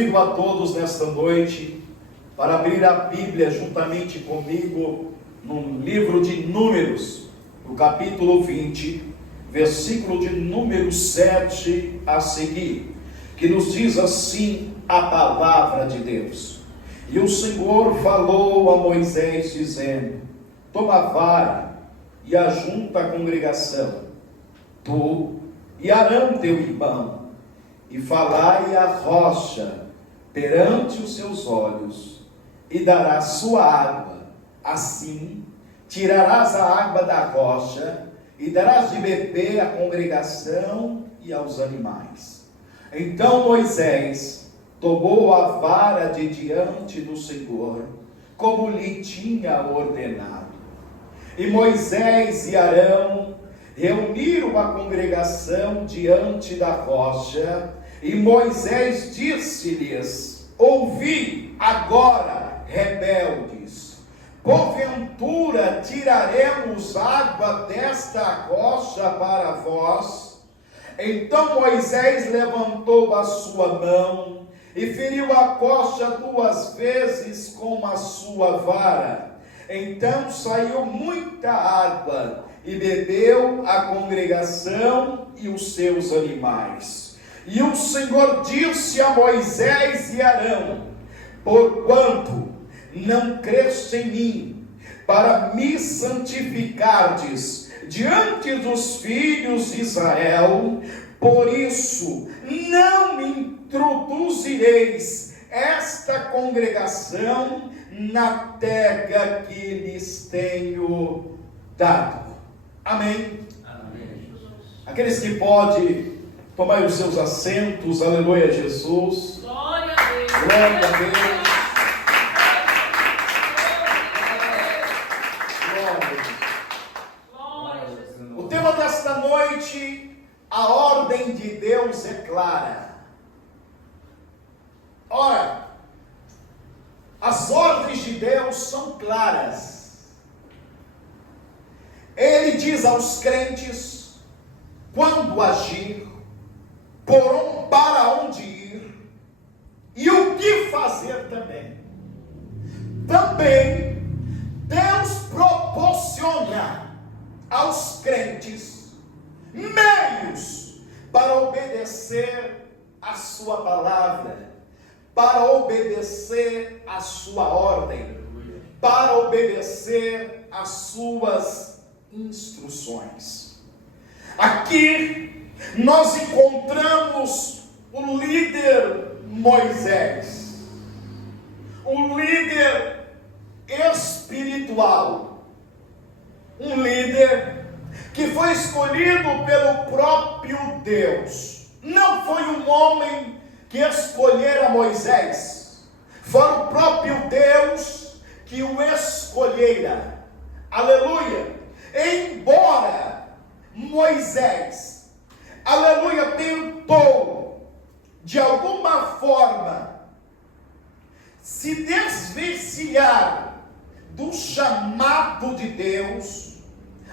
Convido a todos nesta noite para abrir a Bíblia juntamente comigo no livro de Números, no capítulo 20, versículo de número 7 a seguir, que nos diz assim a palavra de Deus. E o Senhor falou a Moisés dizendo: toma a vara e ajunta a congregação, tu e Arão teu irmão, e falai à rocha perante os seus olhos, e dará sua água. Assim tirarás a água da rocha, e darás de beber à congregação e aos animais. Então Moisés tomou a vara de diante do Senhor, como lhe tinha ordenado. E Moisés e Arão reuniram a congregação diante da rocha, e Moisés disse-lhes: ouvi agora, rebeldes, porventura tiraremos água desta rocha para vós? Então Moisés levantou a sua mão e feriu a rocha 2 vezes com a sua vara. Então saiu muita água, e bebeu a congregação e os seus animais. E o Senhor disse a Moisés e Arão: porquanto não creste em mim, para me santificardes diante dos filhos de Israel, por isso não me introduzireis esta congregação na terra que lhes tenho dado. Amém? Amém. Aqueles que podem tomar os seus assentos, aleluia a Jesus. Glória a Deus. Glória a Deus. Glória a Deus. O tema desta noite, a ordem de Deus é clara. Ora, as ordens de Deus são claras. Ele diz aos crentes quando agir, para onde ir e o que fazer também. Também Deus proporciona aos crentes meios para obedecer a sua palavra, para obedecer a sua ordem, para obedecer as suas instruções. Aqui nós encontramos o líder Moisés, um líder espiritual, um líder que foi escolhido pelo próprio Deus. Não foi um homem que escolhera Moisés, foi o próprio Deus que o escolhera. Aleluia! Embora Moisés, aleluia, tentou de alguma forma se desvencilhar do chamado de Deus,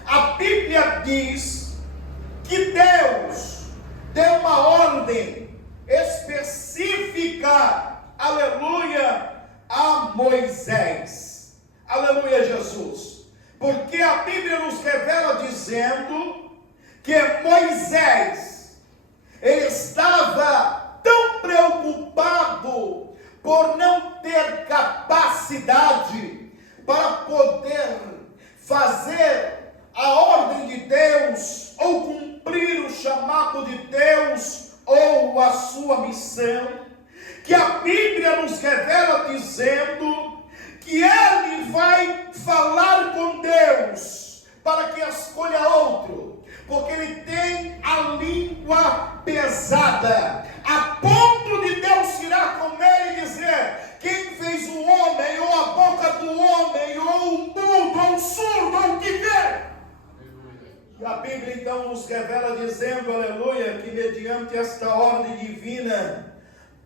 a Bíblia diz que Deus deu uma ordem específica, aleluia, a Moisés. Aleluia, Jesus. Porque a Bíblia nos revela dizendo que Moisés, ele estava tão preocupado por não ter capacidade para poder fazer a ordem de Deus, ou cumprir o chamado de Deus, ou a sua missão, que a Bíblia nos revela dizendo que ele vai falar com Deus para que escolha outro, porque ele tem a língua pesada, a ponto de Deus irá com ele e dizer: quem fez o homem, ou a boca do homem, ou o mudo, ou o surdo, ou o que vê? E a Bíblia então nos revela dizendo, aleluia, que mediante esta ordem divina,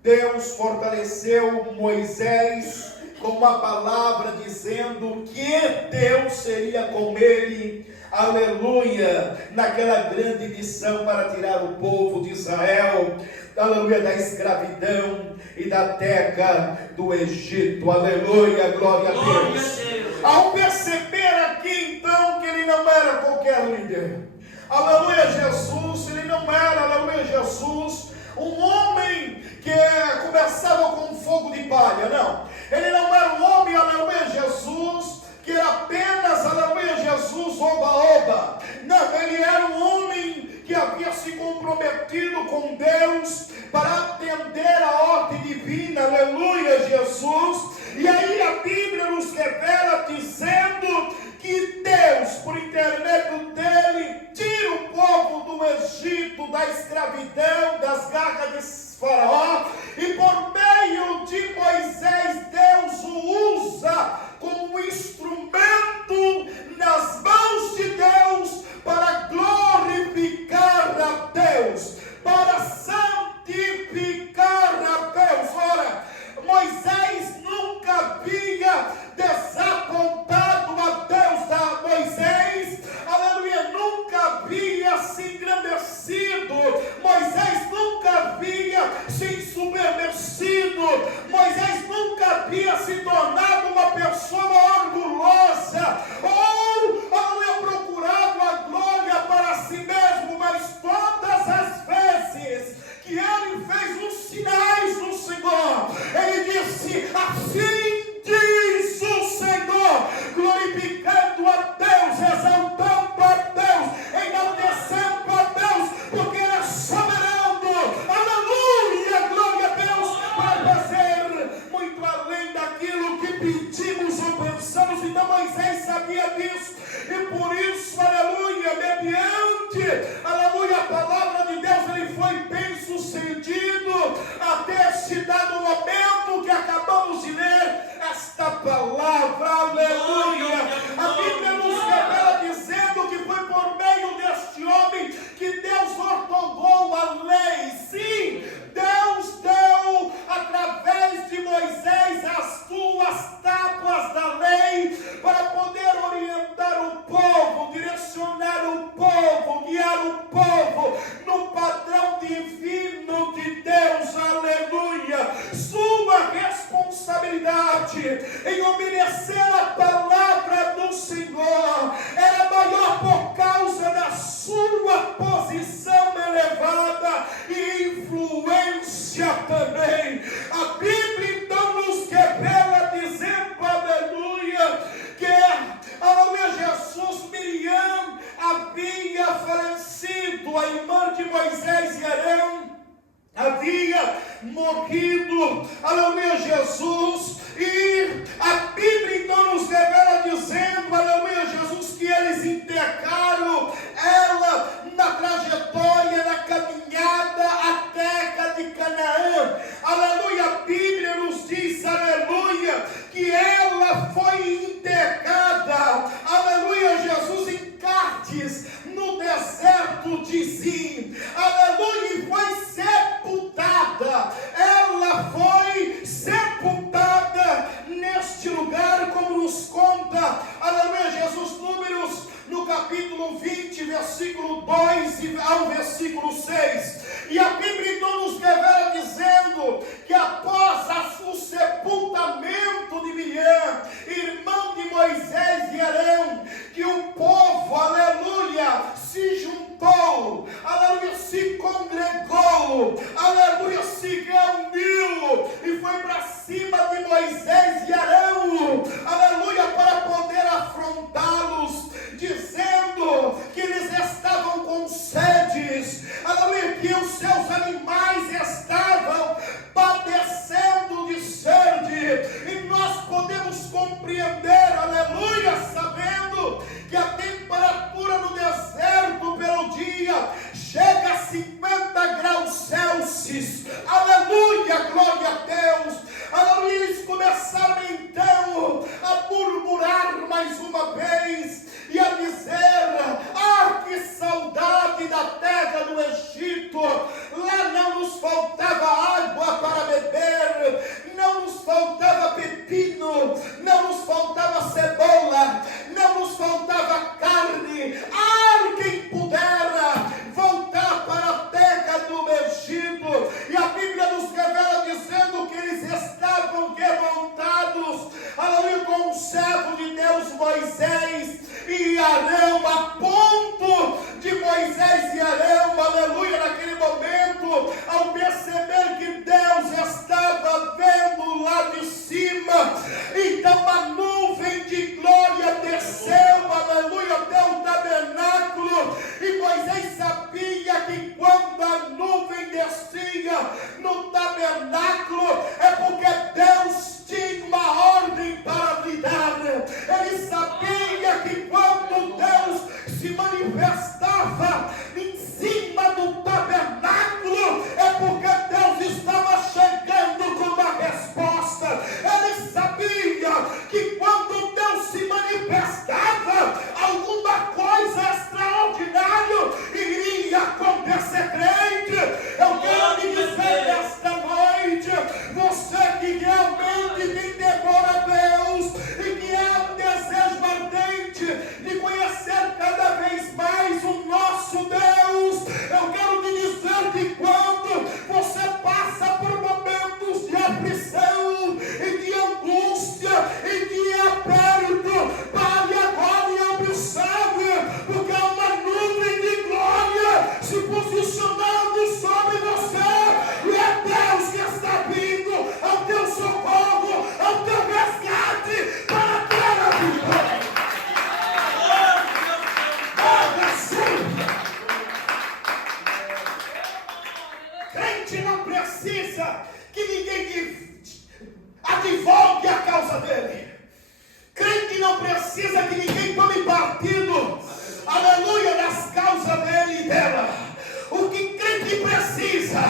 Deus fortaleceu Moisés com uma palavra dizendo que Deus seria com ele, aleluia, naquela grande missão para tirar o povo de Israel, aleluia, da escravidão e da terra do Egito, aleluia, glória a Deus. Ao perceber aqui então que ele não era qualquer líder, aleluia, Jesus, ele não era, aleluia, Jesus, um homem que conversava com fogo de palha, não. Ele não era um homem, aleluia, Jesus, que era apenas, aleluia, Jesus, oba-oba. Não, ele era um homem que havia se comprometido com Deus para atender a ordem divina, aleluia, Jesus. E aí a Bíblia nos revela dizendo que Deus, por intermédio dele, tira o povo do Egito, da escravidão, das garras de Faraó, e por meio de Moisés, Deus o usa como instrumento nas mãos de Deus para glorificar a Deus, para santificar a Deus. Ora, Moisés nunca havia desapontado a Deus. Moisés, aleluia, nunca havia se engrandecido. Moisés nunca havia se ensoberbecido. Moisés nunca havia se tornado uma pessoa orgulhosa ou, aleluia, procurado a glória para si mesmo. Mas todas as vezes que ele fez os sinais do Senhor, ele disse: assim diz o Senhor, glorificando a Deus, exaltando a Deus, enaltecendo a Deus, porque ele é soberano, aleluia, glória a Deus, para fazer muito além daquilo que pedimos ou pensamos. Então Moisés sabia disso, e por isso, aleluia, mediante, aleluia, a palavra de Deus, ele foi bem sucedido até este dado momento que acabamos de ler esta palavra, aleluia. A Bíblia nos revela dizendo que foi por meio deste homem que Deus ordenou a lei. Sim, Deus deu através de Moisés as duas tábuas da lei para poder orientar o povo, direcionar o povo, guiar o povo no padrão divino de Deus, aleluia. Sua responsabilidade em obedecer a palavra do Senhor era maior por causa da sua posição elevada e influência também. A Bíblia então nos revela dizendo, aleluia, que, aleluia, Jesus, Miriam havia falecido, a irmã de Moisés e Arão havia morrido, aleluia, Jesus, e a Bíblia então nos revela dizendo, aleluia, Jesus, que eles enterraram ela na trajetória, na caminhada à terra de Canaã, aleluia. A Bíblia nos diz, aleluia, que ela foi enterrada, aleluia, Jesus, em Cádiz, no deserto de Zim, aleluia, e foi sepultada. Ela foi sepultada neste lugar, como nos conta, aleluia, Jesus, Números, no capítulo 20, versículo 2 ao versículo 6. E a Bíblia então nos revela dizendo que após o sepultamento de Miriam, irmão de Moisés e Arão, que o povo, aleluia, se juntou, aleluia, se congregou, aleluia, se reuniu e foi para cima de Moisés e Arão, aleluia, para poder afrontá-los, dizendo que eles estavam com sedes, aleluia, que os seus animais manifestava em cima do tabernáculo, é porque Deus estava chegando com uma resposta. Ele sabia que quando Deus se manifestava, alguma coisa extraordinária iria acontecer, crente. Eu quero lhe dizer nesta noite, você que realmente tem temor a Deus e que é um desejo ardente de conhecer cada vez mais o nosso Deus, eu quero lhe dizer que quando você passa por momentos de aflição e de angústia e de aperto, pare agora e observe, porque há uma nuvem de glória se posicionando sobre você, e é Deus que está vindo ao teu socorro, ao teu resgate, para ter a vitória. Crente não precisa que ninguém advogue a causa dele. Crente não precisa que ninguém tome partido, aleluia, das causas dele e dela. O que crente precisa,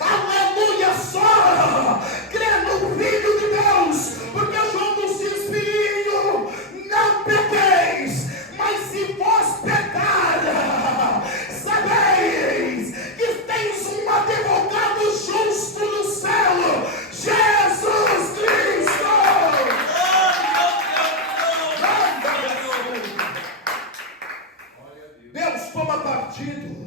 aleluia, só crer no Filho de Deus, porque João nos diz: filhinho, não pequeis, mas se vós pecar, sabeis que tens um advogado justo no céu, Jesus Cristo. Deus toma partido.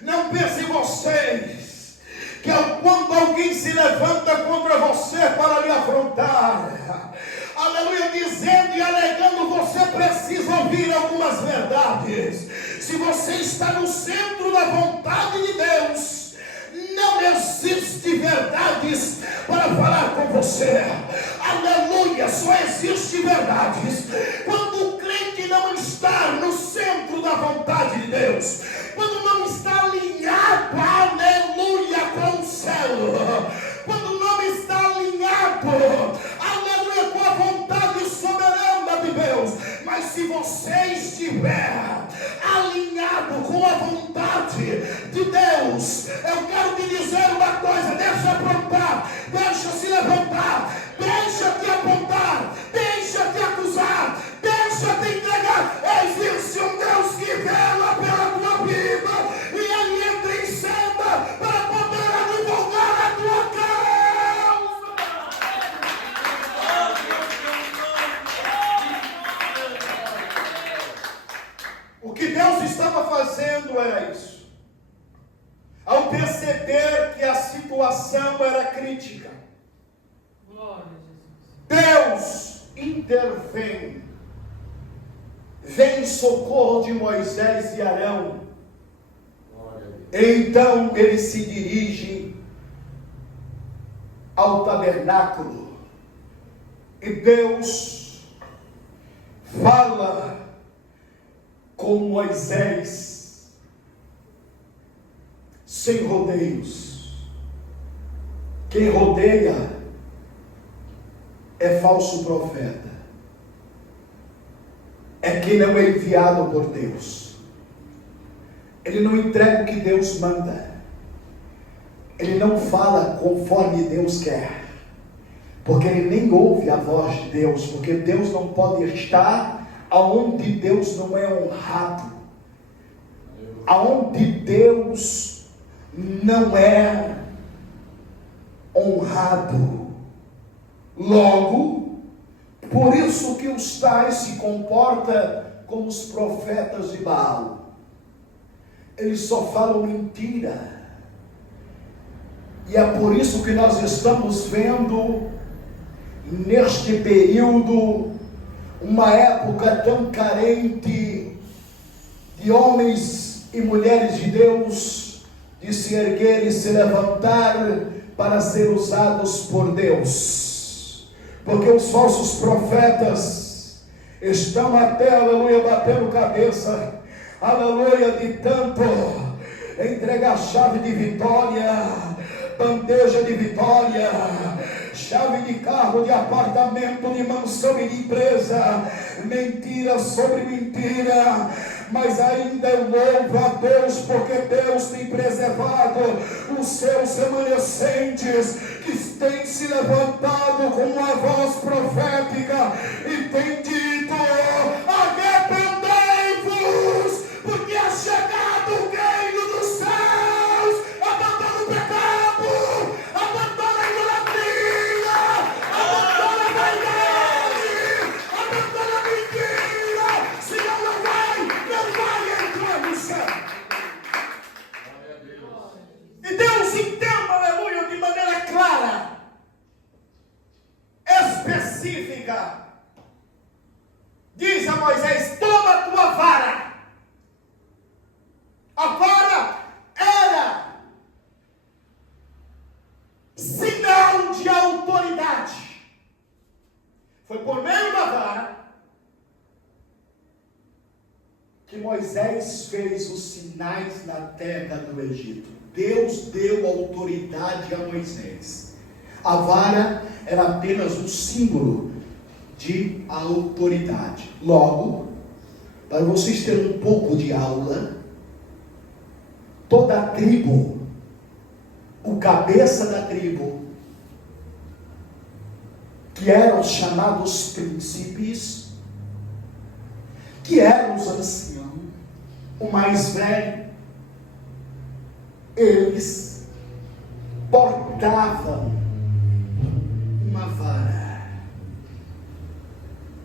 Não pense em vocês que quando alguém se levanta contra você para lhe afrontar, aleluia, dizendo e alegando, você precisa ouvir algumas verdades. Se você está no centro da vontade de Deus, não existe verdades para falar com você. Aleluia, só existe verdades quando o crente não está no centro da vontade de Deus, quando não está alinhado, aleluia, com o céu, quando não está alinhado, aleluia, com a vontade soberana de Deus. Mas se você estiver alinhado com a vontade de Deus, eu quero te dizer uma coisa: deixa aprontar, deixa se levantar, deixa te apontar, deixa te acusar, deixa te entregar. Existe um Deus que vela pela tua vida, e Ele entra em cena para poder advogar a tua causa. O que Deus estava fazendo era isso. Ao perceber que a situação era crítica, Deus intervém, vem em socorro de Moisés e Arão. Então ele se dirige ao tabernáculo e Deus fala com Moisés sem rodeios. Quem rodeia é falso profeta, é quem não é enviado por Deus. Ele não entrega o que Deus manda, ele não fala conforme Deus quer, porque ele nem ouve a voz de Deus, porque Deus não pode estar aonde Deus não é honrado, aonde Deus não é honrado. Logo, por isso que os tais se comportam como os profetas de Baal. Eles só falam mentira. E é por isso que nós estamos vendo neste período uma época tão carente de homens e mulheres de Deus, de se erguer e se levantar para ser usados por Deus. Porque os falsos profetas estão até, aleluia, batendo cabeça, aleluia, de tanto entregar chave de vitória, bandeja de vitória, chave de carro, de apartamento, de mansão e de empresa, mentira sobre mentira, mas ainda eu louvo a Deus, porque Deus tem preservado os seus remanescentes, que tem se levantado com uma voz profética e tem dito: arrependei-vos, porque é chegado o reino dos céus. Abandona o pecado, abandona a idolatria, abandona a vaidade, abandona a mentira, senão não vai entrar no céu. E Deus entenda, aleluia, de maneira clara, específica, diz a Moisés: toma a tua vara. A vara era sinal de autoridade. Foi por meio da vara que Moisés fez os sinais na terra do Egito. Deus deu autoridade a Moisés. A vara era apenas um símbolo de autoridade. Logo, para vocês terem um pouco de aula, toda a tribo, o cabeça da tribo, que eram os chamados príncipes, que eram os anciãos, o mais velho, eles portavam uma vara,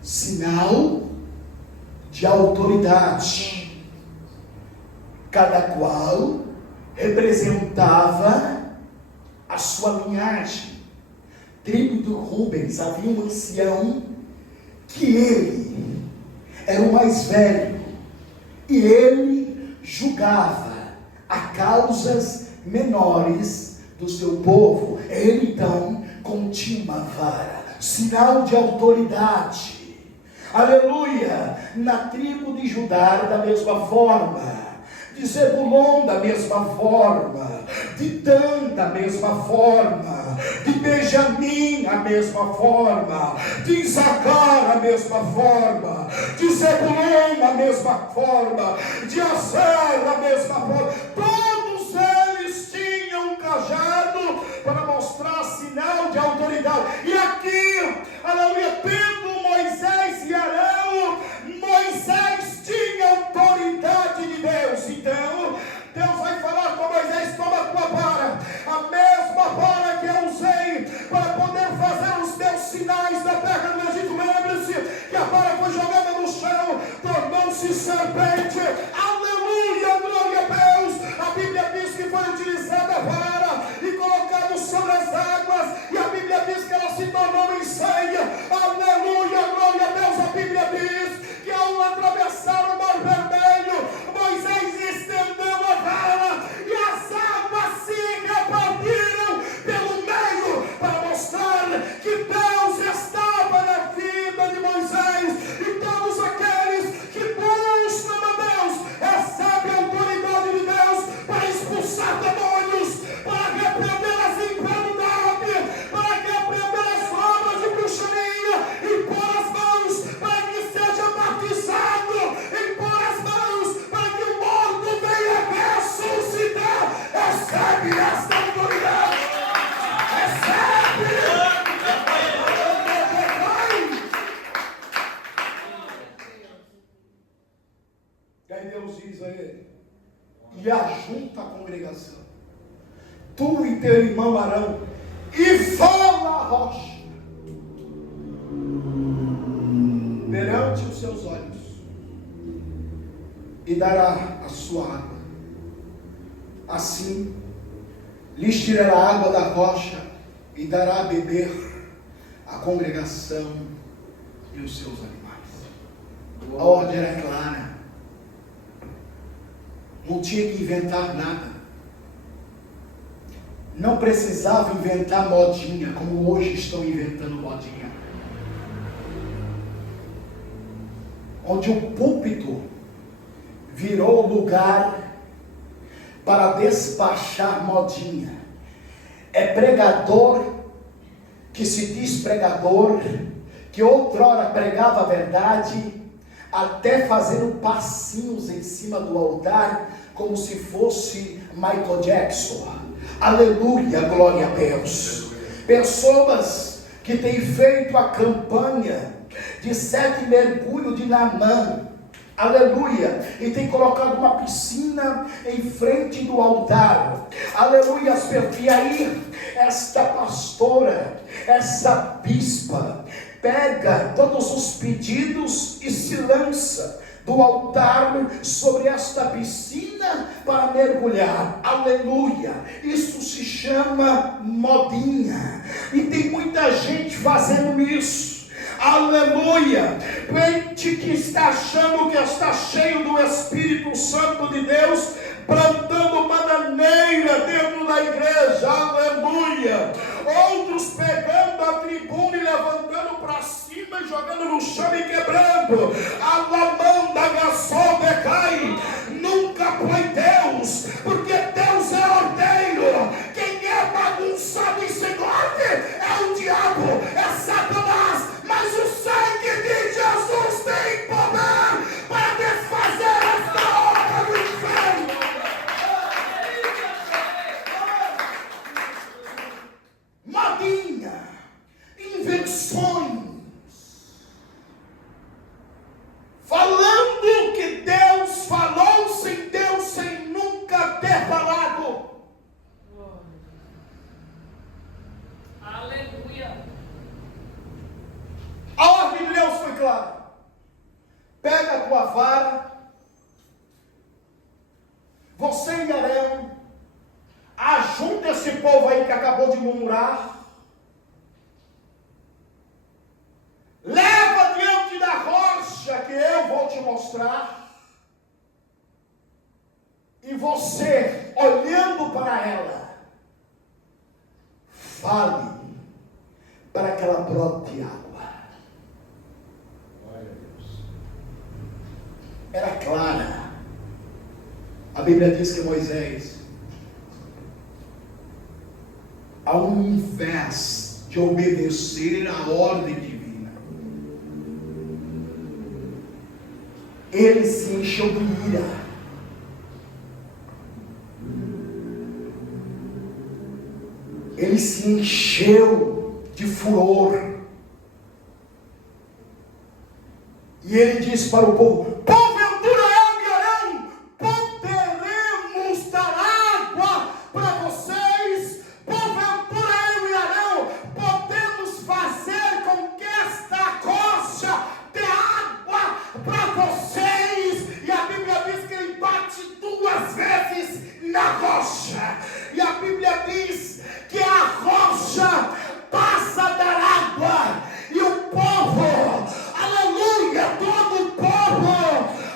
sinal de autoridade, cada qual representava a sua linhagem. Tribo do Rubens, havia um ancião que ele era o mais velho e ele julgava a causas menores do seu povo. Ele então continha uma vara, sinal de autoridade. Aleluia! Na tribo de Judá da mesma forma, de Zebulon da mesma forma, de Dan da mesma forma, de Benjamim a mesma forma, de Isacar a mesma forma, de Zebulon a mesma forma, de Aser a mesma forma. Todos eles tinham um cajado para mostrar sinal de autoridade. E aqui, aleluia, tendo Moisés e Arão, Moisés tinha autoridade de Deus. Então Deus vai falar com Moisés: toma a tua vara, a mesma vara que eu usei para poder fazer os teus sinais na terra do Egito. Lembre-se que a vara foi jogada no chão, tornou-se serpente. Aleluia, glória a Deus. A Bíblia diz que foi utilizada a vara e colocada sobre as águas, e a Bíblia diz que ela se tornou em sangue. Aleluia, glória a Deus. A Bíblia diz que ao atravessar o Mar Vermelho, Moisés estendeu a vara e as águas se repartiram pelo meio, para mostrar que Deus estava na vida de Moisés. E todos aqueles que buscam a Deus recebem a autoridade de Deus para expulsar demônios, para repreender as enfermidades, para repreender as obras de bruxaria, e pôr as mãos para que seja batizado, e pôr as mãos para que o morto venha ressuscitar. Recebe esta autoridade, recebe. E aí Deus diz a ele: e ajunta a congregação, tu e teu irmão Arão, e fala a rocha perante os seus olhos, e dará a sua água. Assim lhes tirará água da rocha e dará a beber a congregação e os seus animais. A ordem era clara, não tinha que inventar nada, não precisava inventar modinha, como hoje estão inventando modinha, onde o púlpito virou lugar para despachar modinha. É pregador que se diz pregador, que outrora pregava a verdade, até fazendo passinhos em cima do altar, como se fosse Michael Jackson. Aleluia, glória a Deus. Pessoas que têm feito a campanha de 7 mergulhos de Naamã, aleluia, e tem colocado uma piscina em frente do altar, aleluia, e aí esta pastora, essa bispa, pega todos os pedidos e se lança do altar sobre esta piscina para mergulhar, aleluia. Isso se chama modinha, e tem muita gente fazendo isso, aleluia. Gente que está achando que está cheio do Espírito Santo de Deus, plantando bananeira dentro da igreja, aleluia. Outros pegando a tribuna e levantando para cima e jogando no chão e quebrando. Alamanda gasol decai. Nunca foi Deus, porque Deus é ordeiro. Quem é bagunçado e sem ordem é o diabo, é Satanás. Mas o sangue de Jesus tem poder para desfazer esta obra do inferno. Modinha, invenções, falando que Deus falou sem Deus, sem nunca ter falado. Aleluia. A ordem de Deus foi clara: pega a tua vara, você e Arão, ajunta esse povo aí que acabou de murmurar, leva diante da rocha que eu vou te mostrar, e você, olhando para ela, fale para que ela brote água. Era clara. A Bíblia diz que Moisés, ao invés de obedecer a ordem divina, ele se encheu de ira. Ele se encheu de furor. E ele disse para o povo: porventura eu e Arão poderemos dar água para vocês? Porventura eu e Arão podemos fazer com que esta rocha dê água para vocês? E a Bíblia diz que ele bate 2 vezes na rocha. E a Bíblia diz que a rocha passa a dar água. E o povo, aleluia, todo o povo,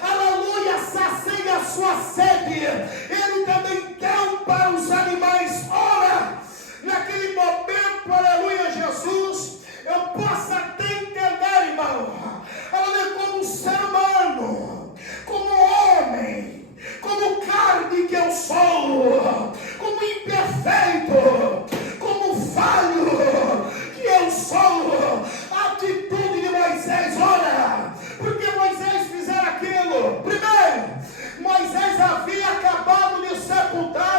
aleluia, sacia a sua sede. Ele também deu para os animais. Ora, naquele momento, aleluia, Jesus, eu posso até entender, irmão, aleluia, como ser humano, como homem, como carne que eu sou, como imperfeito, como falho que eu sou. A atitude de Moisés, olha, porque Moisés fizera aquilo. Primeiro, Moisés havia acabado de sepultar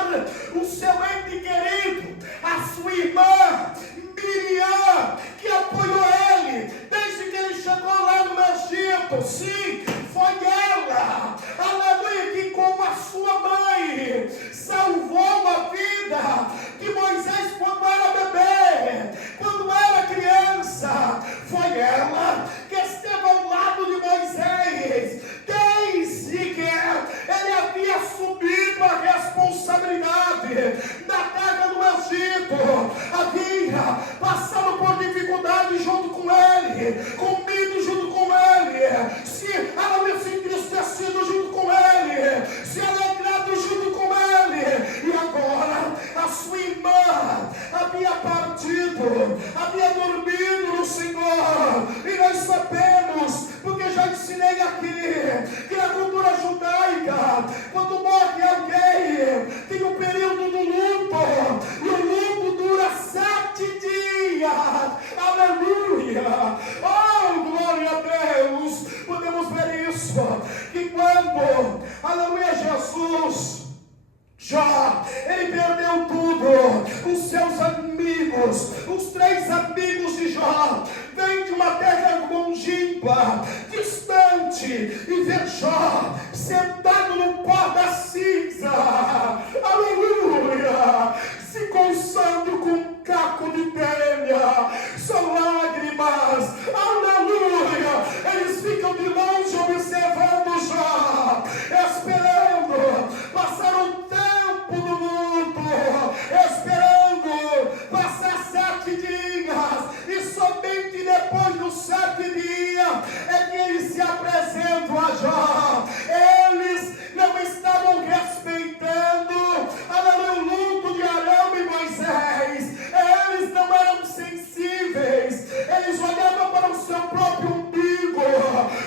amigos, os 3 amigos de Jó, vêm de uma terra longínqua, distante, e vê Jó sentado no pó da cinza, aleluia, se coçando com um caco de telha, são lágrimas, aleluia, eles ficam de longe observando Jó, esperando passar um tempo no luto, esperando passar 7 dias, e somente depois dos 7 dias é que eles se apresentam a Jó. Eles não estavam respeitando, aleluia, o luto de Arão e Moisés, eles não eram sensíveis, eles olhavam para o seu próprio umbigo,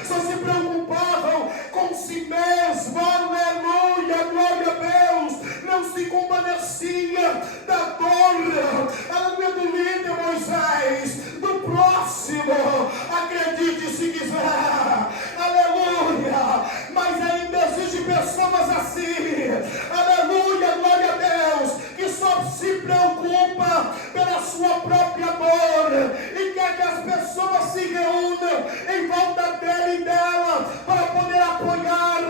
só se preocupavam com si mesmo, aleluia, glória a Deus, não se compadecia da dor, aleluia, do líder Moisés, do próximo, acredite se quiser, aleluia, mas ainda existem pessoas assim, aleluia, glória a Deus, que só se preocupa pela sua própria dor, e quer que as pessoas se reúnam em volta dele e dela, para poder apoiar,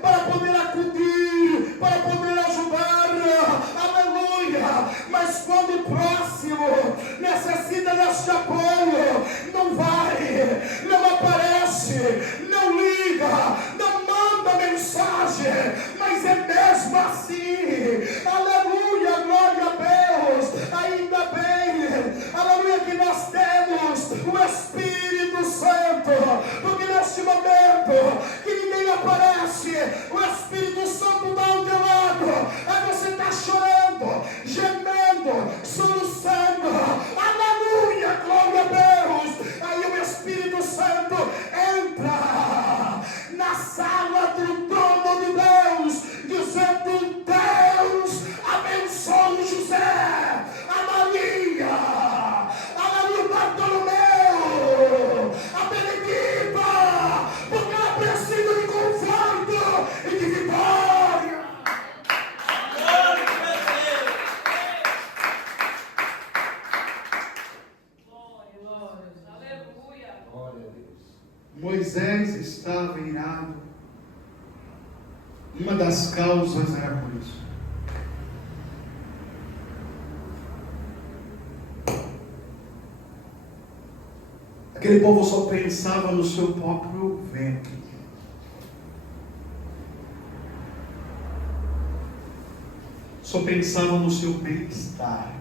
para poder acudir, para poder ajudar, aleluia, mas quando o próximo necessita deste apoio, não vai, não aparece, não liga, não manda mensagem, mas é mesmo assim, aleluia, glória a Deus, ainda bem, aleluia, que nós temos o Espírito Santo, porque neste momento que ninguém aparece, o Espírito Santo dá o teu lado, aí você está chorando, gemendo, soluçando, aleluia, glória a Deus, aí o Espírito Santo entra na sala do trono de Deus, dizendo: Deus abençoe José, a Maria, aleluia, Bartolomeu, a Benedita, porque ela precisa de conforto e de vitória. Moisés estava irado. Uma das causas era por isso. Aquele povo só pensava no seu próprio ventre. Só pensava no seu bem-estar.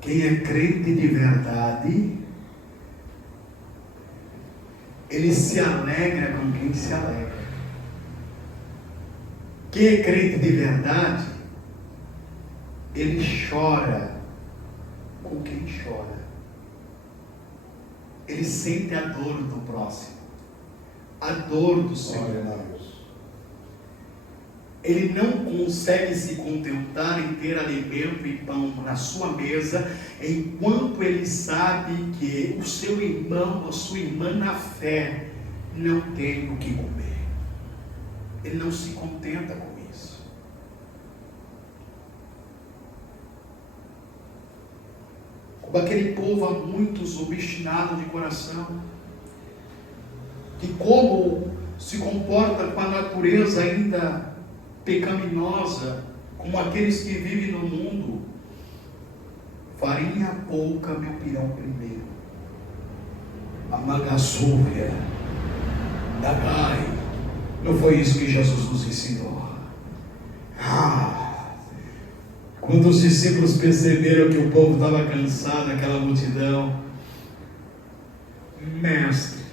Quem é crente de verdade, ele se alegra com quem se alegra. Quem é crente de verdade, ele chora com quem chora. Ele sente a dor do próximo, a dor do Senhor. Ele não consegue se contentar em ter alimento e pão na sua mesa, enquanto ele sabe que o seu irmão, a sua irmã na fé, não tem o que comer. Ele não se contenta com isso. Como aquele povo, há muitos obstinados de coração, que como se comporta com a natureza ainda pecaminosa, como aqueles que vivem no mundo: farinha pouca, meu pirão primeiro, amagaçúria, dagai. Não foi isso que Jesus nos ensinou? Quando os discípulos perceberam que o povo estava cansado, aquela multidão: mestre,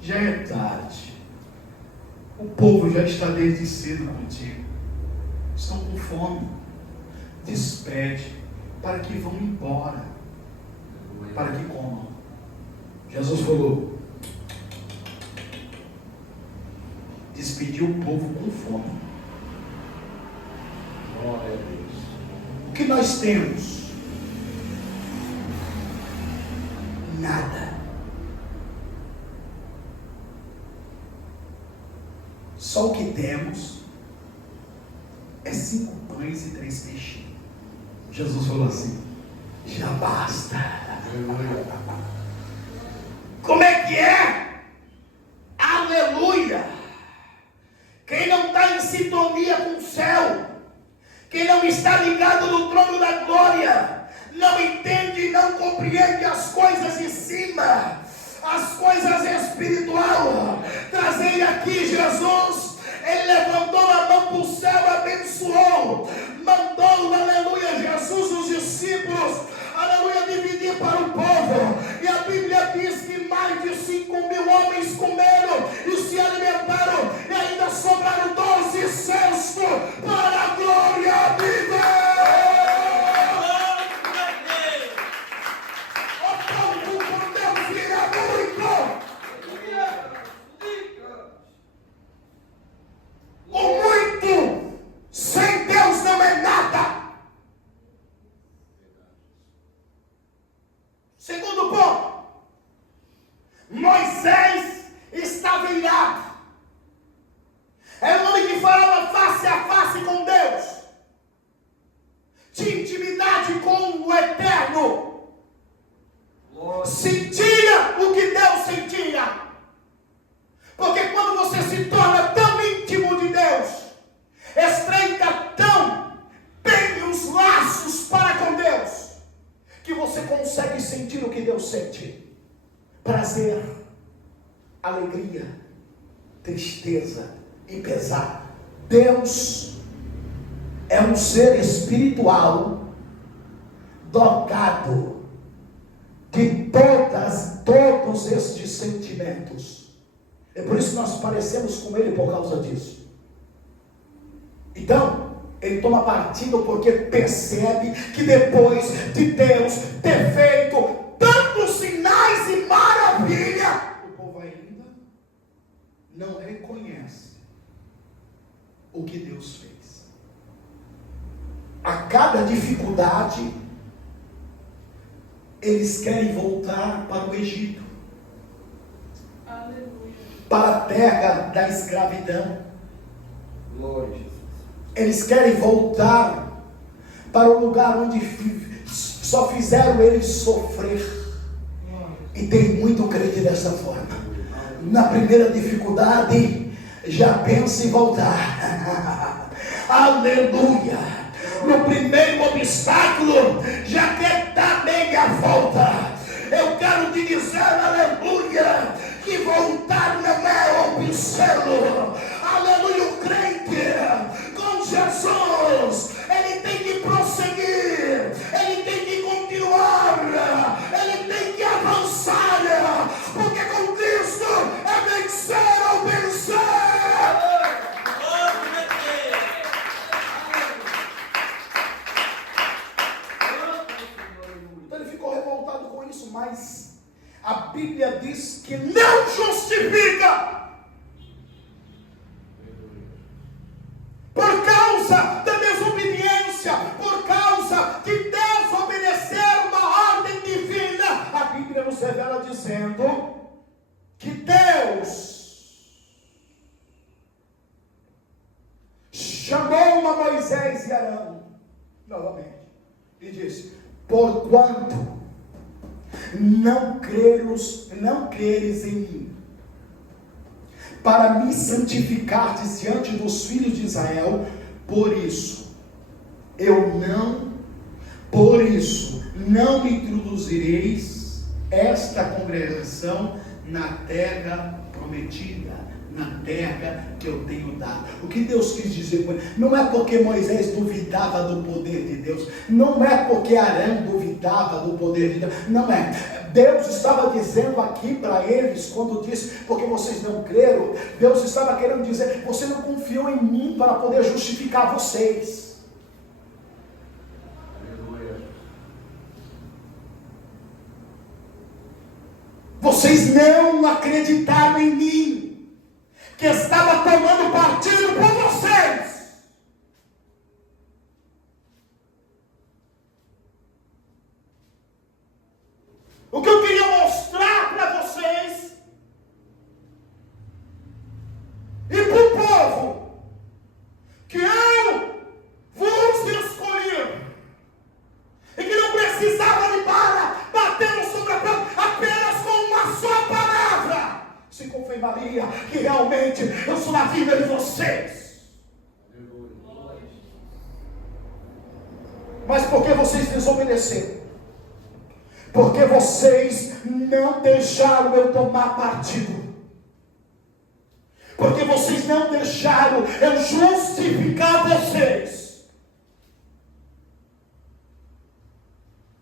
já é tarde, o povo já está desde cedo contigo, estão com fome, despede, para que vão embora, para que comam. Jesus falou: despediu o povo com fome. Glória a Deus. O que nós temos? Nada. Só o que temos É 5 pães e 3 peixinhos. Jesus falou assim: já basta. Como é que é? Aleluia! Quem não está em sintonia com o céu, quem não está ligado no trono da glória, não entende e não compreende as coisas de cima, as coisas espirituais. Trazer aqui Jesus, ele levantou a mão para o céu, abençoou, mandou, aleluia, Jesus, os discípulos, aleluia, dividir para o povo. E a Bíblia diz que mais de 5.000 homens comeram e se alimentaram, e ainda sobraram 12 cestos para a glória de Deus. O muito sem Deus não é nada. Segundo ponto, Moisés estava irado. Era um homem que falava face a face com Deus, tinha intimidade com o Eterno, sentia o que Deus sentia. Porque quando você se torna tão íntimo de Deus, estreita tão bem os laços para com Deus, que você consegue sentir o que Deus sente: prazer, alegria, tristeza e pesar. Deus é um ser espiritual dotado de todos estes sentimentos. É por isso que nós parecemos com Ele, por causa disso. Então, Ele toma partido porque percebe que depois de Deus ter feito tantos sinais e maravilha, o povo ainda não reconhece o que Deus fez. A cada dificuldade, eles querem voltar para o Egito, para a terra da escravidão. Eles querem voltar para o lugar onde só fizeram eles sofrer. E tem muito crente dessa forma. Na primeira dificuldade, já pensa em voltar. Aleluia! No primeiro obstáculo, já quer dar meia volta. Eu quero te dizer, aleluia, que voltar não é obsceno. Aleluia, o crente com Jesus, ele tem que prosseguir, ele tem que continuar, ele tem que avançar, porque com Cristo é vencer ou vencer. Então ele ficou revoltado com isso, mas a Bíblia diz que não justifica. Por causa da desobediência, por causa de desobedecer uma ordem divina, a Bíblia nos revela dizendo que Deus chamou a Moisés e Arão novamente e disse: porquanto não creres em mim, para me santificardes diante dos filhos de Israel, por isso não introduzireis esta congregação na terra prometida, na terra que eu tenho dado. O que Deus quis dizer com ele? Não é porque Moisés duvidava do poder de Deus, não é porque Arão duvidava do poder de Deus, não é. Deus estava dizendo aqui para eles, quando disse, porque vocês não creram, Deus estava querendo dizer, você não confiou em mim para poder justificar vocês. Vocês não acreditaram em mim, que estava tomando partido por vocês. O que eu queria mostrar para vocês e para o povo, que eu se confirmaria que realmente eu sou na vida de vocês. Mas por que vocês desobedeceram? Porque vocês não deixaram eu tomar partido. Porque vocês não deixaram eu justificar vocês.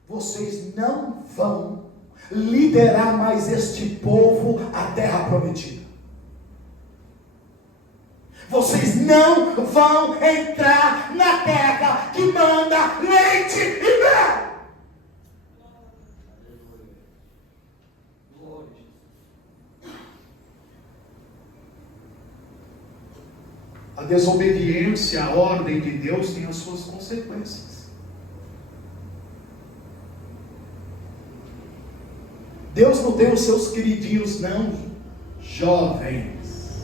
Vocês não vão liderar mais este povo à terra prometida. Vocês não vão entrar na terra que manda leite e mel. A desobediência à ordem de Deus tem as suas consequências. Deus não tem os seus queridinhos, não, jovens.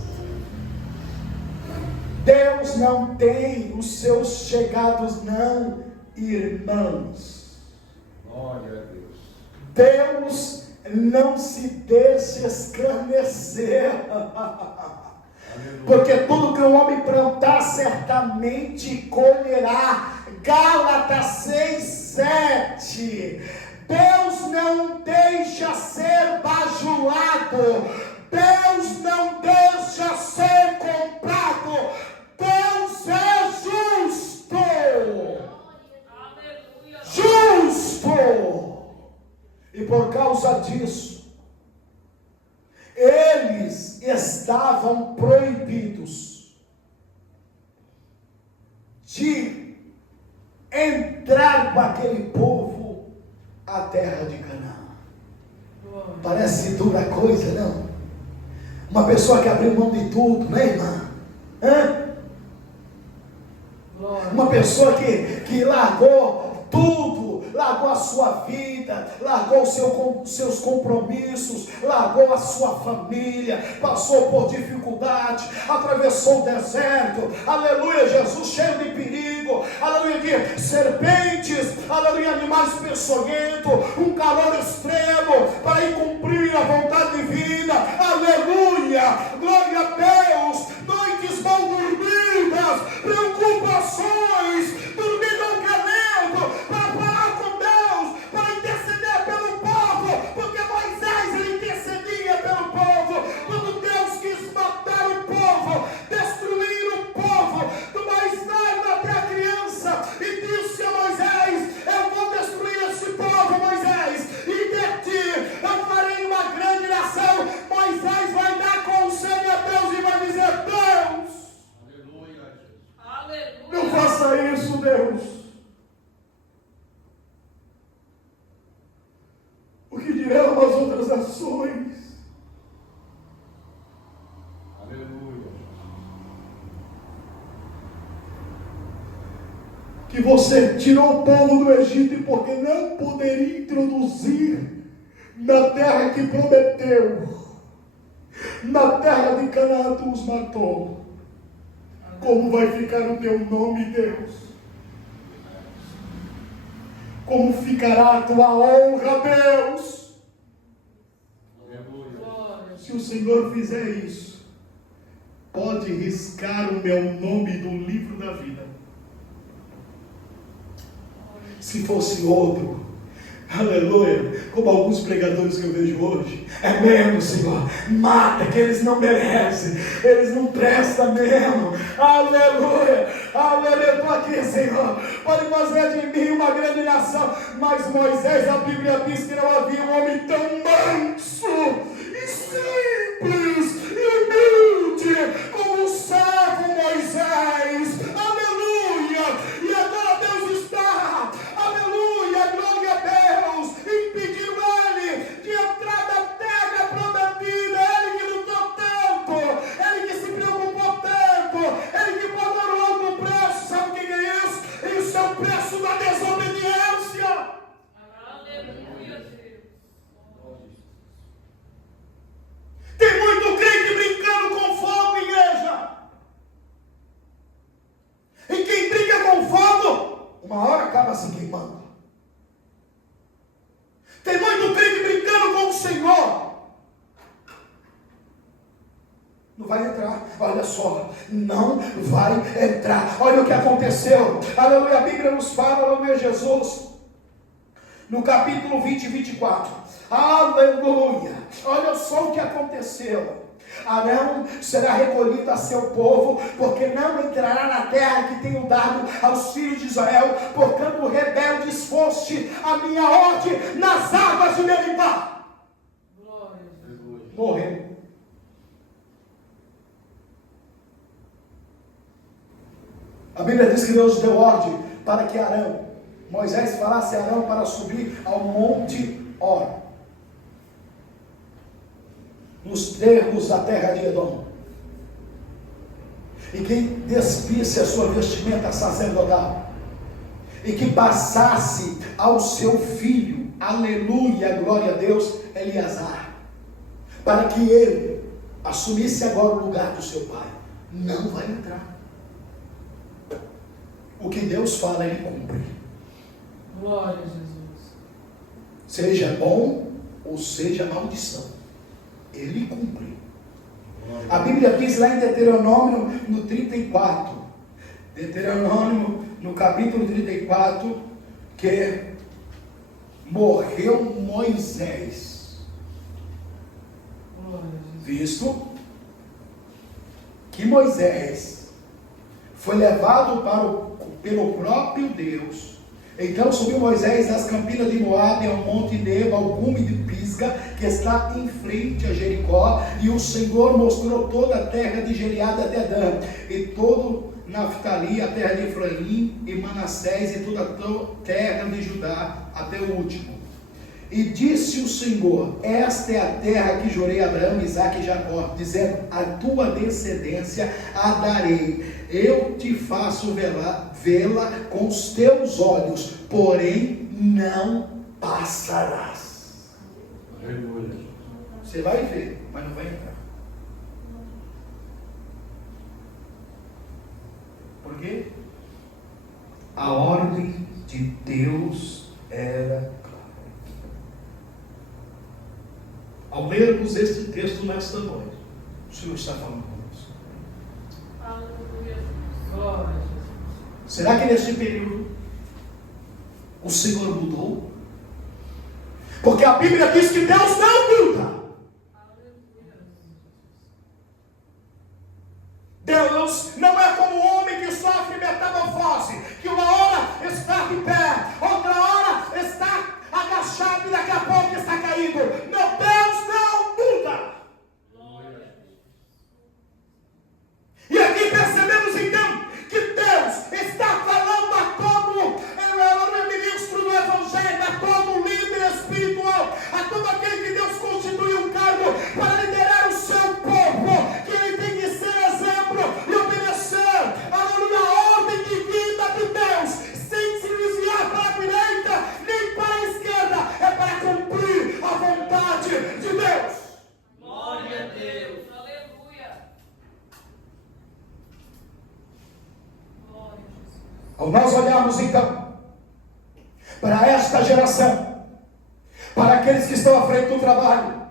Deus não tem os seus chegados, não, irmãos. Glória a Deus. Deus não se deixa escarnecer. Porque tudo que o homem plantar, certamente colherá. Gálatas 6:7. Deus não deixa ser bajulado. Deus não deixa ser comprado. Deus é justo. Justo. E por causa disso, eles estavam proibidos de entrar com aquele povo à terra de Canaã. Parece dura coisa, não? Uma pessoa que abriu mão de tudo, né, irmã? Uma pessoa que largou tudo, largou a sua vida, largou seus compromissos, largou a sua família, passou por dificuldade, atravessou o deserto, aleluia, Jesus cheio de perigo, aleluia, de serpentes, aleluia, animais peçonhentos, um calor extremo, para ir cumprir a vontade divina, aleluia, glória a Deus, noites mal dormidas, preocupações, dormir não querendo, para falar com Deus, para interceder pelo povo, porque Moisés ele intercedia pelo povo, quando Deus quis matar o povo, destruir o povo, Moisés matou a criança e disse a Moisés: eu vou destruir esse povo, Moisés, e de ti eu farei uma grande nação. Moisés vai dar conselho a Deus e vai dizer: Deus, aleluia, não faça isso, Deus. O que dirão as outras nações? Aleluia. Que você tirou o povo do Egito porque não poderia introduzir na terra que prometeu. Na terra de Canaã tu os matou. Como vai ficar o teu nome, Deus? Como ficará a tua honra, Deus? Se o Senhor fizer isso, pode riscar o meu nome do livro da vida. Se fosse outro, aleluia, como alguns pregadores que eu vejo hoje, é mesmo, Senhor, mata que eles não merecem, eles não prestam mesmo, aleluia, aleluia, eu estou aqui, Senhor, pode fazer de mim uma grande nação. Mas Moisés, a Bíblia diz que não havia um homem tão manso e simples e humilde como o servo Moisés, aleluia, e agora Deus está, aleluia, glória a Deus, impediu ele de entrar na terra prometida. Ele que lutou tanto, ele que se preocupou tanto, ele que pagou um alto preço. Sabe o que é isso? Isso é o preço da desobediência. 1 Não vai entrar, olha só, não vai entrar. Olha o que aconteceu, aleluia. A Bíblia nos fala, aleluia, Jesus, no capítulo 20 e 24, aleluia. Olha só o que aconteceu. Arão será recolhido a seu povo, porque não entrará na terra que tenho dado aos filhos de Israel, porquanto rebeldes foste a minha ordem nas águas de Meribá. Morreu. A Bíblia diz que Deus deu ordem para que Moisés falasse a Arão para subir ao monte Hor, nos termos da terra de Edom, e que despisse a sua vestimenta sacerdotal, e que passasse ao seu filho, aleluia, glória a Deus, Eleazar, para que ele assumisse agora o lugar do seu pai. Não vai entrar. O que Deus fala, Ele cumpre. Glória a Jesus. Seja bom ou seja maldição, Ele cumpre. A Bíblia diz lá em Deuteronômio no 34, Deuteronômio no capítulo 34, que morreu Moisés, visto que Moisés foi levado pelo próprio Deus. Então subiu Moisés das campinas de Moabe ao monte Nebo, ao cume de Pisga, que está em frente a Jericó, e o Senhor mostrou toda a terra de Gileade até Dan, e todo Naftali, a terra de Efraim e Manassés, e toda a terra de Judá até o último. E disse o Senhor: esta é a terra que jurei a Abraão, Isaque e Jacó, dizendo: a tua descendência a darei, eu te faço vê-la com os teus olhos, porém não passarás. Você vai ver, mas não vai entrar. Por quê? A ordem de Deus era clara. Ao lermos este texto nesta noite, o Senhor está falando conosco. Aleluia. Glória a Jesus. Será que neste período o Senhor mudou? Porque a Bíblia diz que Deus não muda. Deus não é como o homem que sofre metamorfose, que uma hora está de pé, outra hora está agachado e daqui a pouco está caído. Não, Deus não muda. E aqui percebemos então que Deus está falando a todo ministro do Evangelho, a todo líder espiritual, a todo aquele que Deus constitui um cargo para liderar o seu povo, que ele tem que ser exemplo e obedecer, aleluia, a ordem divina de Deus, sem se desviar para a direita nem para a esquerda, é para cumprir a vontade de Deus. Glória a Deus. Aleluia. Glória a Jesus. Ao nós olharmos então para esta geração, para aqueles que estão à frente do trabalho,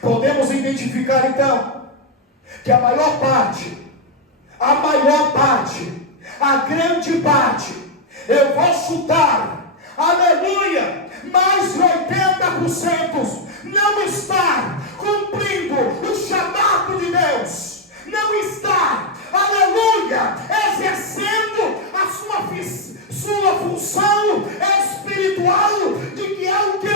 podemos identificar então que a grande parte, eu vou chutar, aleluia, mais de 80% não está cumprindo o chamado de Deus, não está, aleluia, exercendo a sua função espiritual, de que é o que?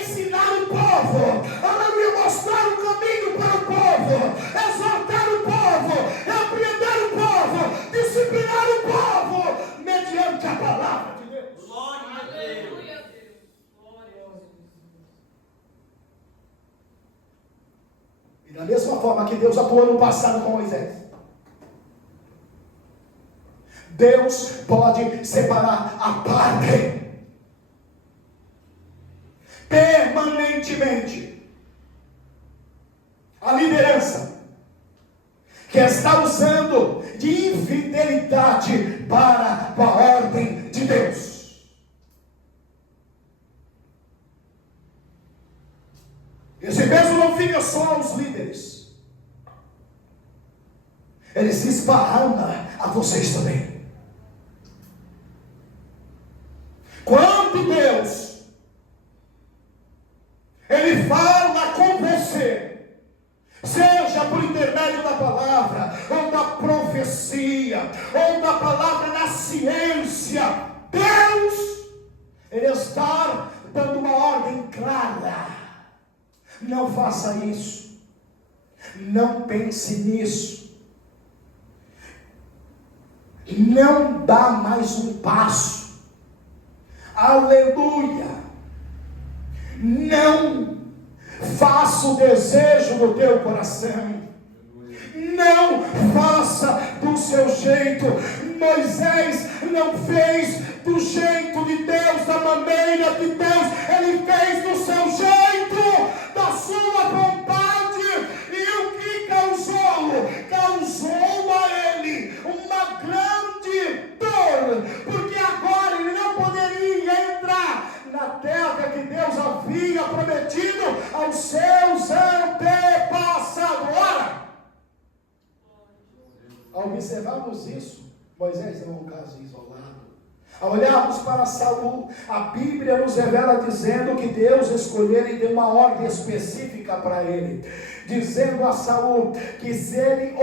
Ensinar o povo, aleluia, mostrar o caminho para o povo, exortar o povo, repreender o povo, disciplinar o povo, mediante a palavra de Deus. Glória a Deus. Glória a Deus. E da mesma forma que Deus atuou no passado com Moisés, Deus pode separar a parte permanentemente a liderança que está usando de infidelidade para com a ordem de Deus. Esse peso não fica só aos líderes, Ele se esparrama a vocês também. Quando Deus, Ele fala com você, seja por intermédio da palavra, ou da profecia, ou da palavra na ciência, Deus, Ele está dando uma ordem clara. Não faça isso. Não pense nisso. Não dá mais um passo. Aleluia. Não faça o desejo do teu coração. Não faça do seu jeito. Moisés não fez do jeito de Deus, da maneira de Deus. Ele fez do seu jeito, da sua vontade. E o que causou? Causou a ele uma grande dor, porque agora ele não poderia entrar na terra que Deus havia prometido aos seus antepassados. Ora, ao observarmos isso, Moisés não é um caso isolado. Ao olharmos para Saul, a Bíblia nos revela dizendo que Deus escolheu e deu uma ordem específica para ele, dizendo a Saul que se ele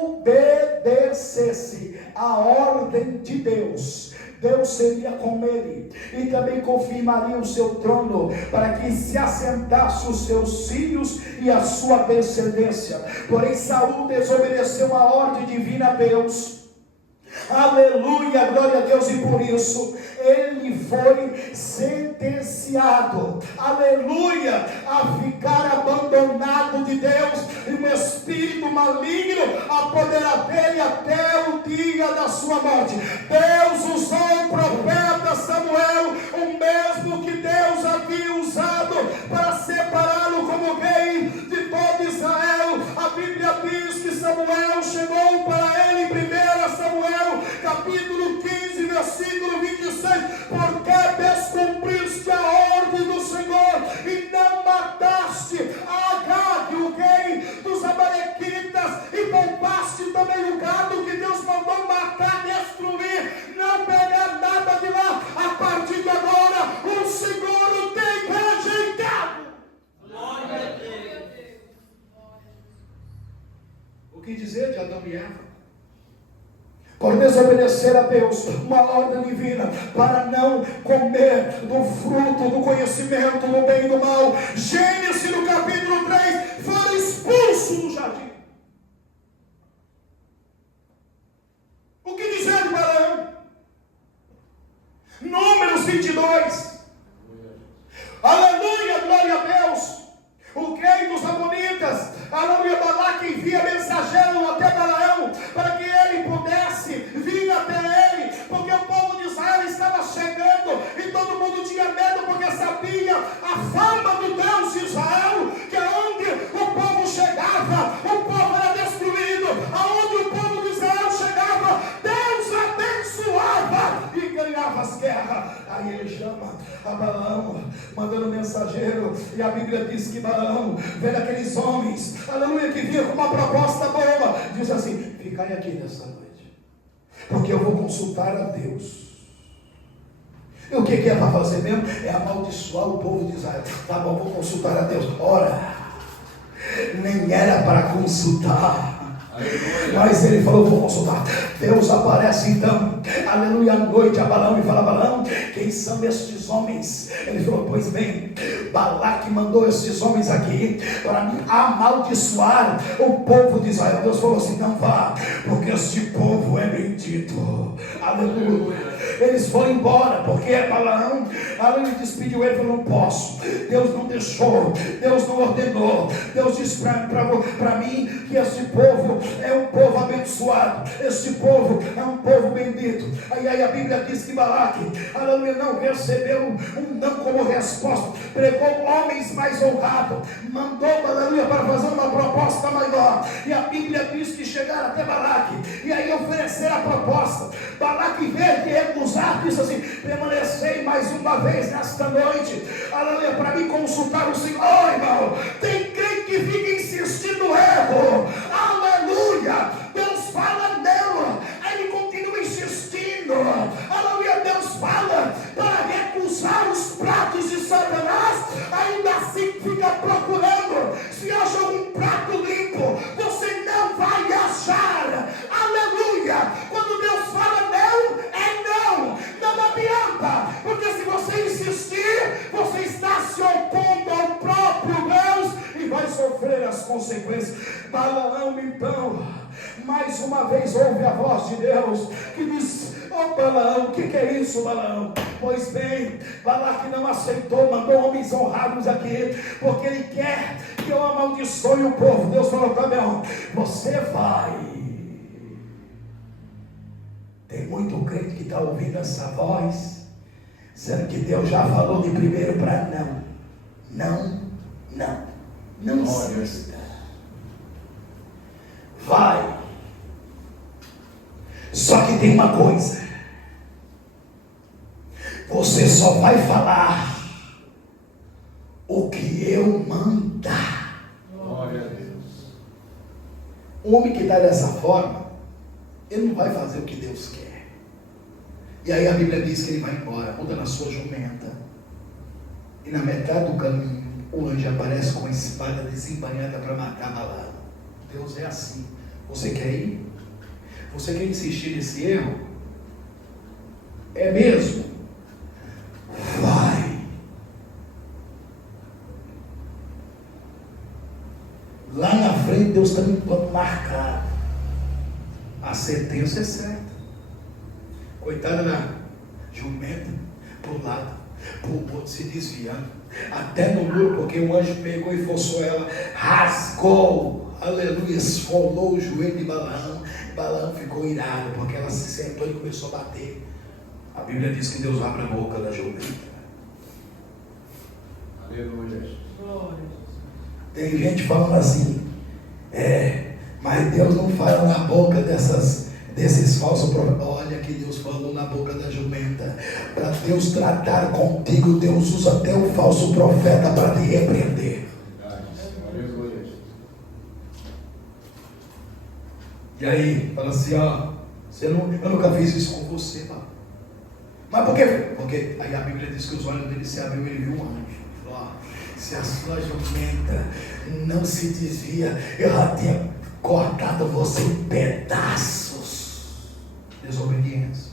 obedecesse a ordem de Deus, Deus seria com ele e também confirmaria o seu trono, para que se assentasse os seus filhos e a sua descendência. Porém Saul desobedeceu a ordem divina a Deus. Aleluia, glória a Deus, e por isso ele foi sentenciado, aleluia, a ficar abandonado de Deus, e um espírito maligno apoderar dele até o dia da sua morte. Deus usou o profeta Samuel, o mesmo que Deus havia usado para separá-lo como rei de todo Israel. A Bíblia diz que Samuel chegou para ele em 1 Samuel capítulo 15, versículo 26, porque descumpriste a ordem do Senhor e não mataste Agag, o rei dos amalequitas, e poupaste também o gado que Deus mandou matar, destruir, não pegar nada de lá. A partir de agora, o Senhor o tem rejeitado. Glória a Deus. O que dizer de Adão e Eva? Por desobedecer a Deus, uma ordem divina, para não comer do fruto do conhecimento do bem e do mal. Gênesis no capítulo 3, foram expulsos do jardim. O que dizer de Balaão? Números 22. Aleluia, glória a Deus. O rei dos amonitas, aleluia, Balaque envia mensageiro até Balaão, para que ele pudesse vir até ele, porque o povo de Israel estava chegando, e todo mundo tinha medo, porque sabia a fama do Deus de Israel, que aonde o povo chegava, o povo era destruído. Aonde o povo de Israel chegava, Deus abençoava e ganhava as guerras. Aí ele chama a Balaão, mandando mensageiro, e a Bíblia diz que Balaão, vendo aqueles homens, aleluia, que vinha com uma proposta boa, diz assim: ficai aqui nessa noite, porque eu vou consultar a Deus. E o que é para fazer mesmo? É amaldiçoar o povo de Israel. Tá bom, vou consultar a Deus. Ora, nem era para consultar, mas ele falou: vou consultar. Deus aparece então, aleluia, à noite a Balaão e fala: Balaão, quem são estes homens? Ele falou: pois bem, Balaque mandou esses homens aqui para me amaldiçoar o povo de Israel. Deus falou assim: não vá, porque este povo é bendito. Aleluia. Eles foram embora, porque Balaão, aleluia, despediu ele, falou: não posso. Deus não deixou, Deus não ordenou. Deus disse para mim que este povo é um povo abençoado, este povo é um povo bendito. Aí a Bíblia diz que Balaque, aleluia, não recebeu um não como resposta, pregou homens mais honrados, mandou, aleluia, para fazer uma proposta maior. E a Bíblia diz que chegaram até Balaque, e aí ofereceram a proposta. Balaque, em vez de recusar, disse assim: permanecei mais uma vez nesta noite, aleluia, para me consultar o Senhor. Oh, irmão, tem crente que fica insistindo no erro. Aleluia. Deus faz as consequências. Balaão, então, mais uma vez ouve a voz de Deus, que diz: ó Balaão, o que é isso, Balaão? Pois bem, Balaque não aceitou, mandou homens honrados aqui, porque ele quer que eu amaldiçoe o povo. Deus falou: tá bom, você vai. Tem muito crente que está ouvindo essa voz, sendo que Deus já falou de primeiro para não insista. Vai. Só que tem uma coisa: você só vai falar o que eu mandar. Glória a Deus. O homem que está dessa forma, ele não vai fazer o que Deus quer. E aí a Bíblia diz que ele vai embora, monta na sua jumenta, e na metade do caminho o anjo aparece com a espada desembainhada para matar Balaão. Deus é assim. Você quer ir? Você quer insistir nesse erro? É mesmo? Vai. Lá na frente Deus está me marcado. A sentença é certa. Coitada da jumenta, para um lado, para o outro, se desviando, até no muro, porque o anjo pegou e forçou ela, rasgou, aleluia, esfolou o joelho de Balaão. Balaão ficou irado, porque ela se sentou e começou a bater. A Bíblia diz que Deus abre a boca da jumenta. Aleluia. Tem gente falando assim: mas Deus não fala na boca desses falsos profetas. Olha que Deus falou na boca da jumenta. Para Deus tratar contigo, Deus usa até o falso profeta para te repreender. E aí, fala assim: ó, eu nunca fiz isso com você, mano. Mas por quê? Porque aí a Bíblia diz que os olhos dele se abriu e ele viu um anjo. Falou: ó, se a sua jumenta não se desvia, eu já tinha cortado você em pedaços. Desobediência.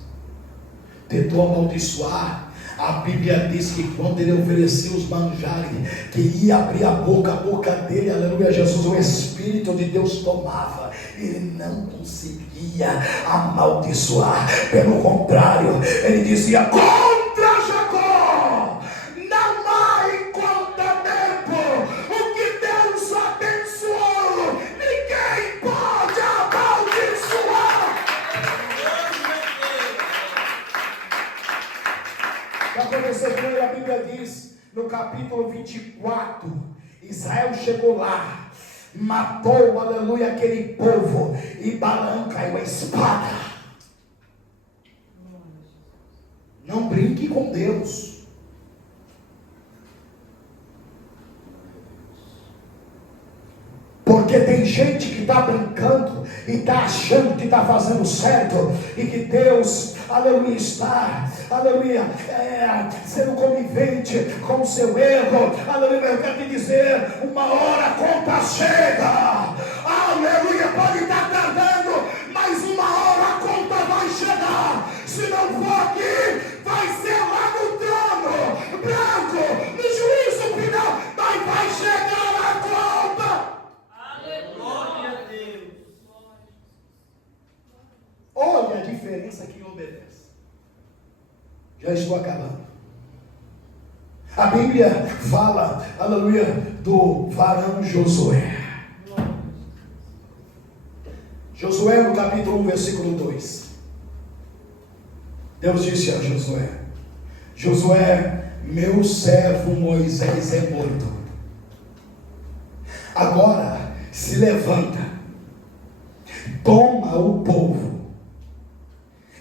Tentou amaldiçoar. A Bíblia diz que quando ele ofereceu os manjares, que ia abrir a boca dele, aleluia, Jesus, o Espírito de Deus tomava. Ele não conseguia amaldiçoar. Pelo contrário, ele dizia: contra Jacó não há encantamento. O que Deus abençoou, ninguém pode amaldiçoar. O que aconteceu com ele? A Bíblia diz no capítulo 24: Israel chegou lá, matou, aleluia, aquele povo, e Balaão caiu a espada. Não brinque com Deus. Porque tem gente que está brincando e está achando que está fazendo certo, e que Deus, aleluia, está, aleluia, sendo conivente com o seu erro. Aleluia, eu quero te dizer, uma hora a conta chega. Aleluia, pode estar tardando, mas uma hora a conta vai chegar. Se não for aqui, vai ser lá no trono branco, no juízo final, mas vai chegar a conta. Glória a Deus. Olha a diferença que obedece. Já estou acabando. A Bíblia fala, aleluia, do varão Josué. Josué, no capítulo 1, versículo 2. Deus disse a Josué: Josué, meu servo Moisés é morto. Agora se levanta, toma o povo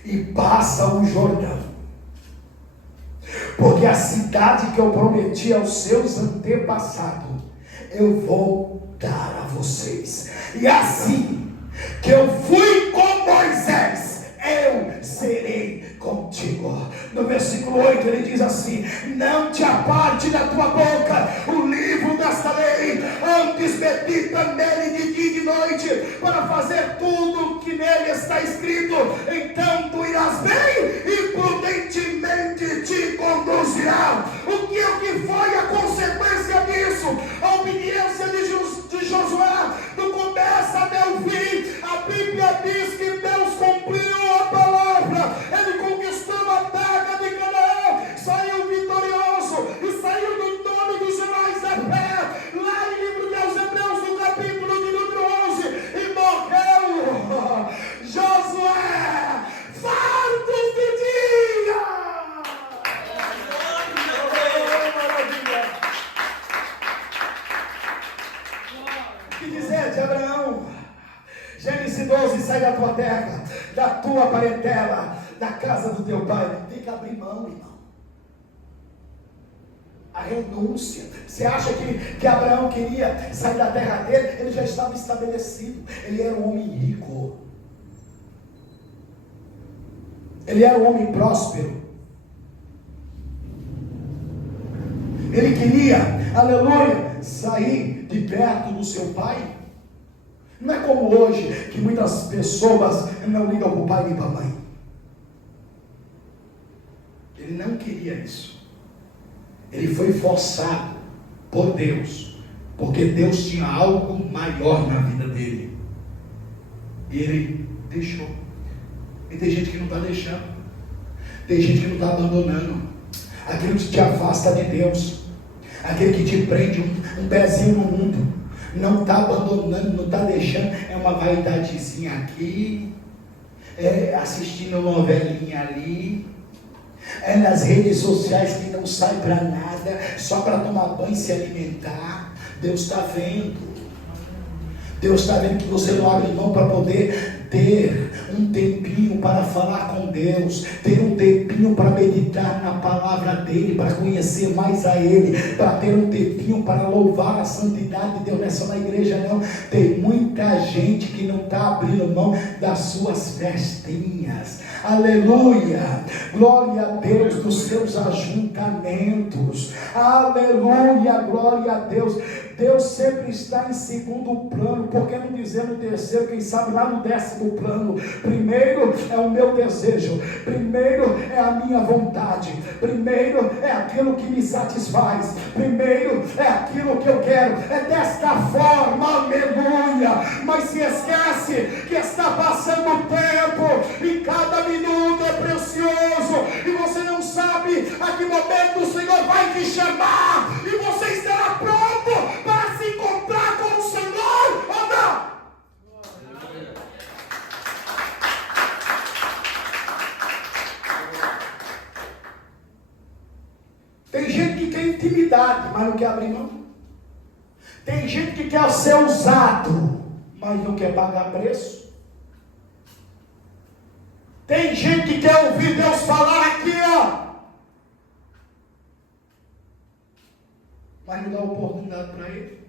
e passa o Jordão, porque a cidade que eu prometi aos seus antepassados eu vou dar a vocês. E assim que eu fui com Moisés, eu serei contigo. No versículo 8 ele diz assim: não te aparte da tua boca o livro desta lei, antes medita nele de dia e de noite, para fazer tudo que nele está escrito. Então tu irás bem e prudentemente te conduzirá. O que foi a consequência disso? A obediência de de Josué, do começo até o fim, a Bíblia diz que Deus cumpriu a palavra. Ele conquistou a terra de Canaã, saiu vitorioso e saiu do nome dos heróis da fé, lá em livro de Hebreus, no capítulo de número 11, e morreu Josué, fartos de dia. Que dizer de Abraão? Gênesis 12, sai da tua terra, da tua parentela, da casa do teu pai. Tem que abrir mão, irmão. A renúncia. Você acha que Abraão queria sair da terra dele? Ele já estava estabelecido. Ele era um homem rico. Ele era um homem próspero. Ele queria, aleluia, sair de perto do seu pai. Não é como hoje, que muitas pessoas não ligam para o pai nem para a mãe. Ele não queria isso. Ele foi forçado por Deus, porque Deus tinha algo maior na vida dele. E ele deixou. E tem gente que não está deixando. Tem gente que não está abandonando. Aquele que te afasta de Deus. Aquele que te prende um pezinho no mundo. Não está abandonando, não está deixando. É uma vaidadezinha aqui. É assistindo novelinha ali. É nas redes sociais que não sai para nada. Só para tomar banho e se alimentar. Deus está vendo. Deus está vendo que você não abre mão para poder ter um tempinho para falar com Deus, ter um tempinho para meditar na palavra dele, para conhecer mais a ele, para ter um tempinho para louvar a santidade de Deus. Não é só na igreja não, tem muita gente que não está abrindo mão das suas festinhas, aleluia, glória a Deus, dos seus ajuntamentos, aleluia, glória a Deus. Deus sempre está em segundo plano, porque não dizer no terceiro, quem sabe lá no 10º plano. Primeiro é o meu desejo, primeiro é a minha vontade, primeiro é aquilo que me satisfaz, primeiro é aquilo que eu quero, é desta forma, aleluia. Mas se esquece que está passando o tempo e cada minuto é precioso e você não sabe a que momento o Senhor vai te chamar e você estará pronto para se encontrar com o Senhor ou não? Tem gente que quer intimidade, mas não quer abrir mão. Tem gente que quer ser usado, mas não quer pagar preço. Tem gente que quer ouvir Deus falar aqui, ó, mas não dá oportunidade para ele.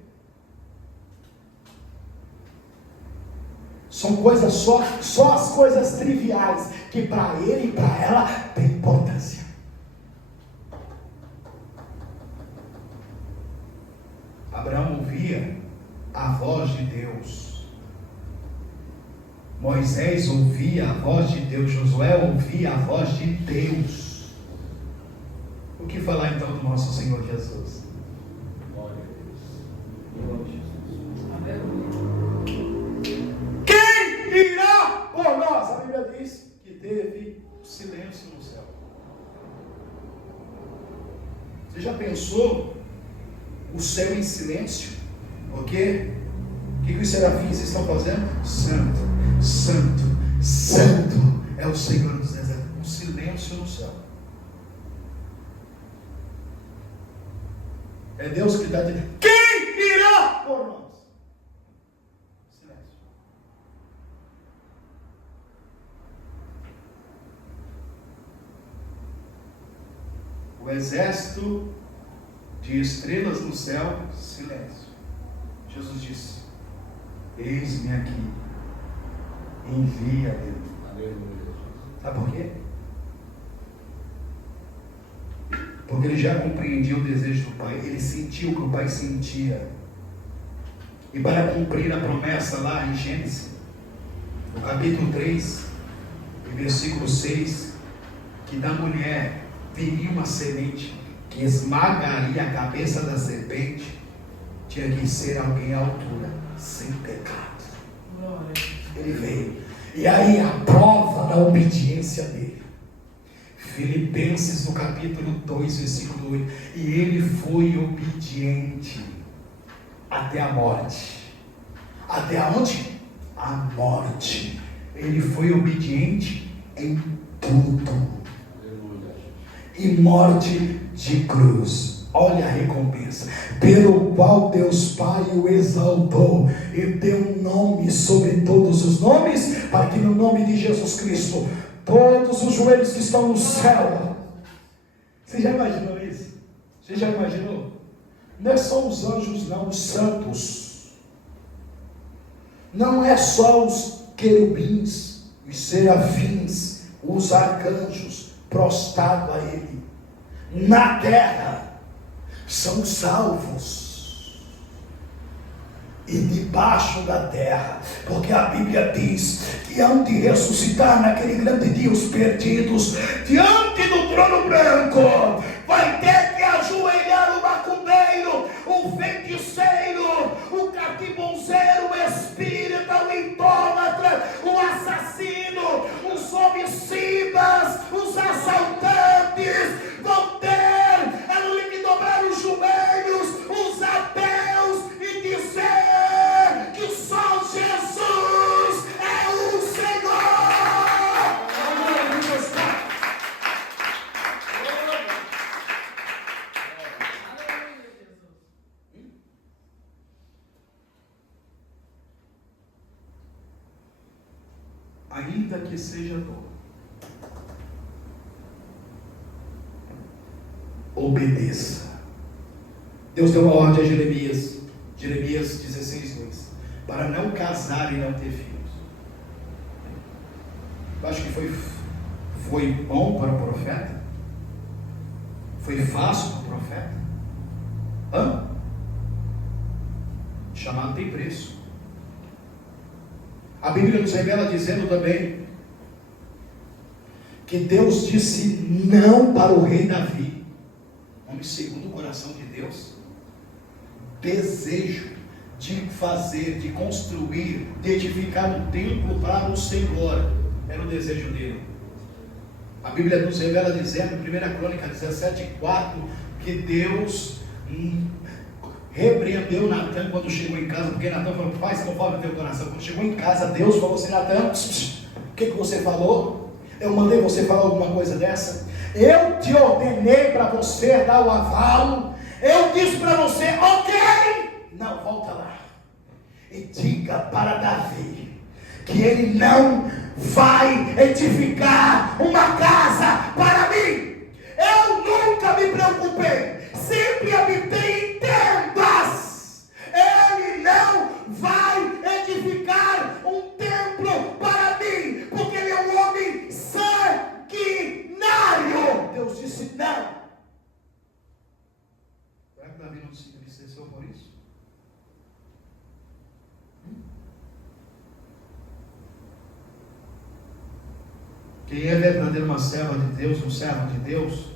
São coisas só as coisas triviais que para ele e para ela tem importância. Abraão ouvia a voz de Deus. Moisés ouvia a voz de Deus. Josué ouvia a voz de Deus. O que falar então do nosso Senhor Jesus? Glória a Deus. Glória a Jesus. Quem irá por nós? A Bíblia diz que teve silêncio no céu. Você já pensou o céu em silêncio? O quê? O que os serafins estão fazendo? Santo, santo, santo é o Senhor dos exércitos. Um silêncio no céu. É Deus que está dizendo: quem irá por nós? Silêncio. O exército de estrelas no céu, silêncio. Jesus disse: eis-me aqui, envia-me. Aleluia. Sabe por quê? Porque ele já compreendia o desejo do Pai, ele sentiu o que o Pai sentia. E para cumprir a promessa lá em Gênesis, no capítulo 3, e versículo 6, que da mulher viria uma semente que esmagaria a cabeça da serpente, tinha que ser alguém à altura, sem pecado. Ele veio. E aí a prova da obediência dele. Filipenses no capítulo 2, versículo 8. E ele foi obediente até a morte. Até aonde? A morte. Ele foi obediente em tudo. E morte de cruz. Olha a recompensa. Pelo qual Deus Pai o exaltou e deu um nome sobre todos os nomes, para que no nome de Jesus Cristo todos os joelhos que estão no céu. Você já imaginou isso? Você já imaginou? Não é só os anjos, não, os santos. Não é só os querubins, os serafins, os arcanjos prostrados a ele. Na terra são salvos. E debaixo da terra, porque a Bíblia diz que hão de ressuscitar naquele grande dia os perdidos, diante do trono branco. Vai ter que ajoelhar o macumbeiro, o feiticeiro, o catibonzeiro, o espírita, o idólatra, o assassino, os homicidas, os assaltantes. Vão ter que dobrar os joelhos, os ateus, e dizer que só Jesus é o Senhor. Ainda que seja dor, obedeça. Deus deu uma ordem a Jeremias 16:2, para não casar e não ter filhos. Eu acho que foi bom para o profeta? Foi fácil para o profeta? Chamado tem preço. A Bíblia nos revela dizendo também que Deus disse não para o rei Davi, homem segundo o coração de Deus, desejo de fazer, de construir, de edificar um templo para o Senhor, era o desejo dele. A Bíblia nos revela dizendo, em 1 Crônica 17:4, que Deus repreendeu Natan quando chegou em casa, porque Natan falou: faz conforme o teu coração. Quando chegou em casa, Deus falou assim: Natan, o que você falou? Eu mandei você falar alguma coisa dessa? Eu te ordenei para você dar o aval. Eu disse para você, ok? Não, volta lá e diga para Davi que ele não vai edificar uma casa para mim. Eu nunca me preocupei, sempre habitei em tendas. Ele não vai edificar um templo para mim, porque ele é um homem sanguinário. Deus disse não. Será que Davi não se entristeceu por isso? Quem é verdadeiro uma serva de Deus, um servo de Deus,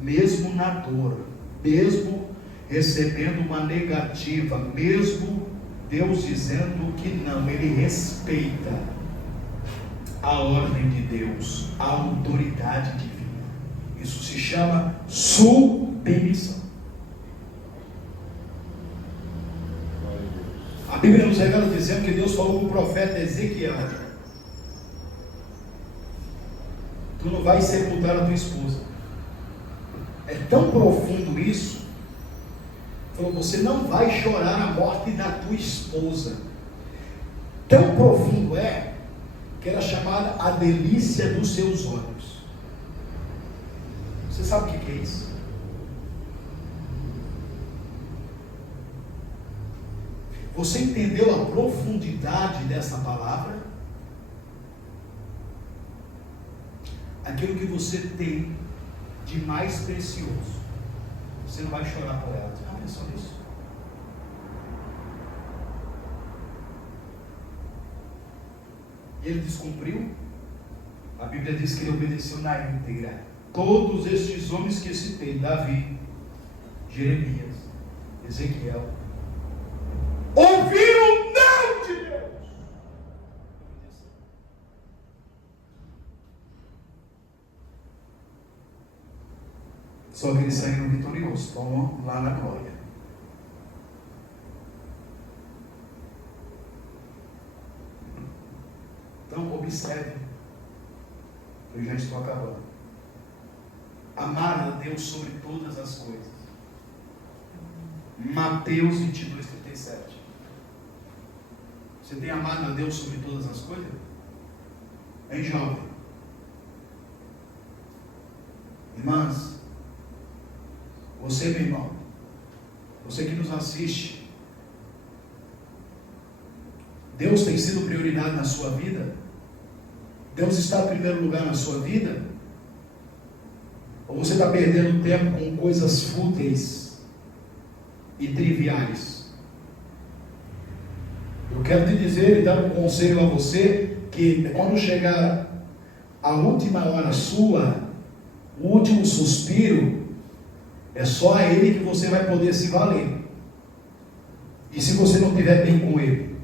mesmo na dor, mesmo recebendo uma negativa, mesmo Deus dizendo que não, ele respeita a ordem de Deus, a autoridade divina. Isso se chama submissão. A Bíblia nos revela dizendo que Deus falou com o profeta Ezequiel: tu não vais sepultar a tua esposa. É tão profundo isso. Falou: você não vai chorar a morte da tua esposa. Tão profundo é que era chamada a delícia dos seus olhos. Você sabe o que é isso? Você entendeu a profundidade dessa palavra? Aquilo que você tem de mais precioso, você não vai chorar por ela. Ah, pensou nisso? E ele descumpriu? A Bíblia diz que ele obedeceu na íntegra. Todos estes homens que citei, Davi, Jeremias, Ezequiel, ouviram o não de Deus. Só que eles saíram vitoriosos, estão lá na glória. Então, observe, eu já estou acabando. Amar a Deus sobre todas as coisas. Mateus 22, 37. Você tem amado a Deus sobre todas as coisas? Hein, jovem? Irmãs, você, meu irmão, você que nos assiste, Deus tem sido prioridade na sua vida? Deus está em primeiro lugar na sua vida? Ou você está perdendo tempo com coisas fúteis e triviais? Eu quero te dizer e dar um conselho a você, que quando chegar a última hora sua, o último suspiro, é só a Ele que você vai poder se valer. E se você não estiver bem com Ele,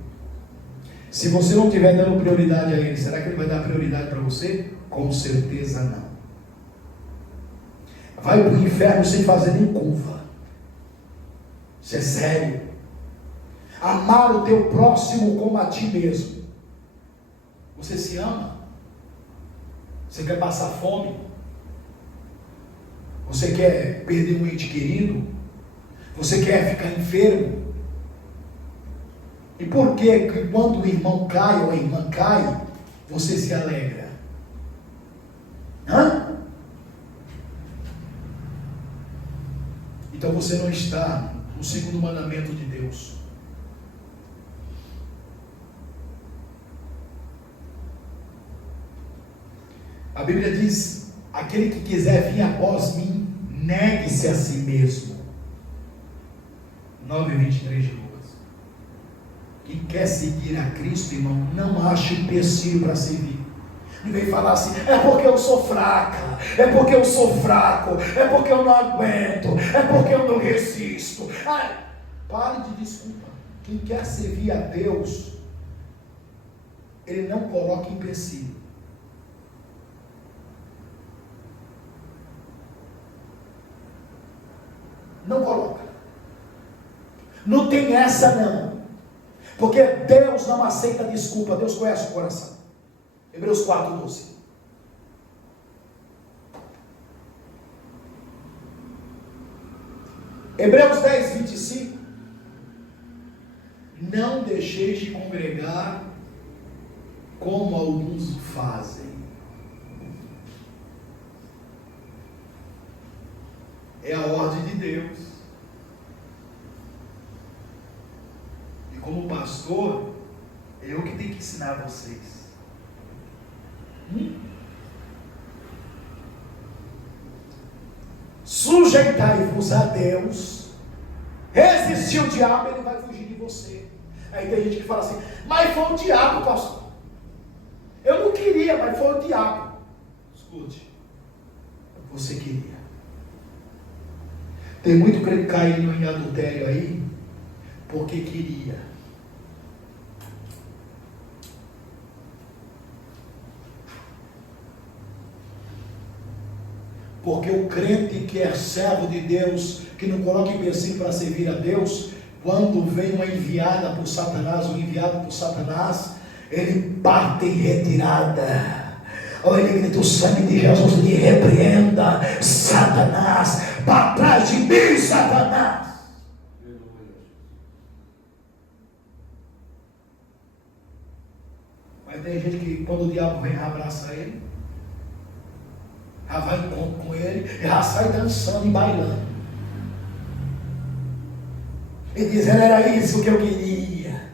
se você não estiver dando prioridade a Ele, será que Ele vai dar prioridade para você? Com certeza não. Vai para o inferno sem fazer nem curva. Isso é sério. Amar o teu próximo como a ti mesmo. Você se ama? Você quer passar fome? Você quer perder um ente querido? Você quer ficar enfermo? E por que quando o irmão cai ou a irmã cai, você se alegra? Hã? Então você não está no segundo mandamento de Deus. A Bíblia diz: aquele que quiser vir após mim, negue-se a si mesmo. 9:23 de Lucas. Quem quer seguir a Cristo, irmão, não acha empecilho para seguir. Não vem falar assim: é porque eu sou fraca, é porque eu sou fraco, é porque eu não aguento, é porque eu não resisto. Ai, pare de desculpa. Quem quer servir a Deus, ele não coloca empecilho. Não coloca. Não tem essa não. Porque Deus não aceita desculpa. Deus conhece o coração. Hebreus 4:12. Hebreus 10:25. Não deixeis de congregar como alguns fazem. É a ordem de Deus. E como pastor, eu que tenho que ensinar vocês. Sujeitai-vos a Deus. Resistir o diabo, ele vai fugir de você. Aí tem gente que fala assim: mas foi o diabo, pastor. Eu não queria, mas foi o diabo. Escute, você queria. Tem muito crente caindo em adultério aí, porque queria. Porque o crente que é servo de Deus, que não coloca empecilho para servir a Deus, quando vem uma enviada por Satanás, um enviado por Satanás, ele parte em retirada. Ou ele grita: o sangue de Jesus lhe repreenda, Satanás, para trás de mim, Satanás. Mas tem gente que quando o diabo vem, abraça ele, já vai em encontro com ele, já sai dançando e bailando, e dizendo: era isso que eu queria.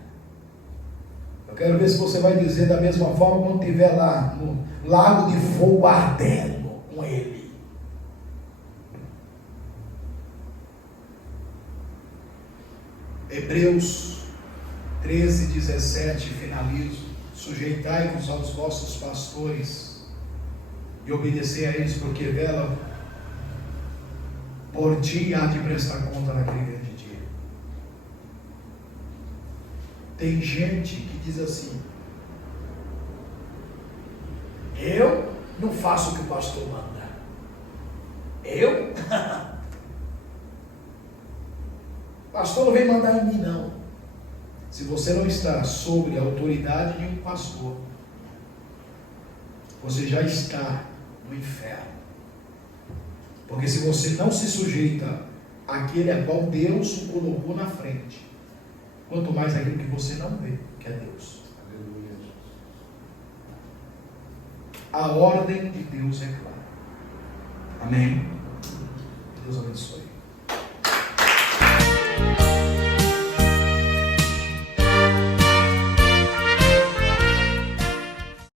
Eu quero ver se você vai dizer da mesma forma quando estiver lá no lago de fogo ardendo com ele. Hebreus 13:17, finalizo. Sujeitai-vos aos vossos pastores e obedecei a eles, porque vela por ti há de prestar conta naquele grande dia. Tem gente que diz assim: eu não faço o que o pastor manda. Eu? Pastor não vem mandar em mim, não. Se você não está sob a autoridade de um pastor, você já está no inferno. Porque se você não se sujeita àquele a qual Deus o colocou na frente, quanto mais aquilo que você não vê, que é Deus. Aleluia. A ordem de Deus é clara. Amém? Deus abençoe.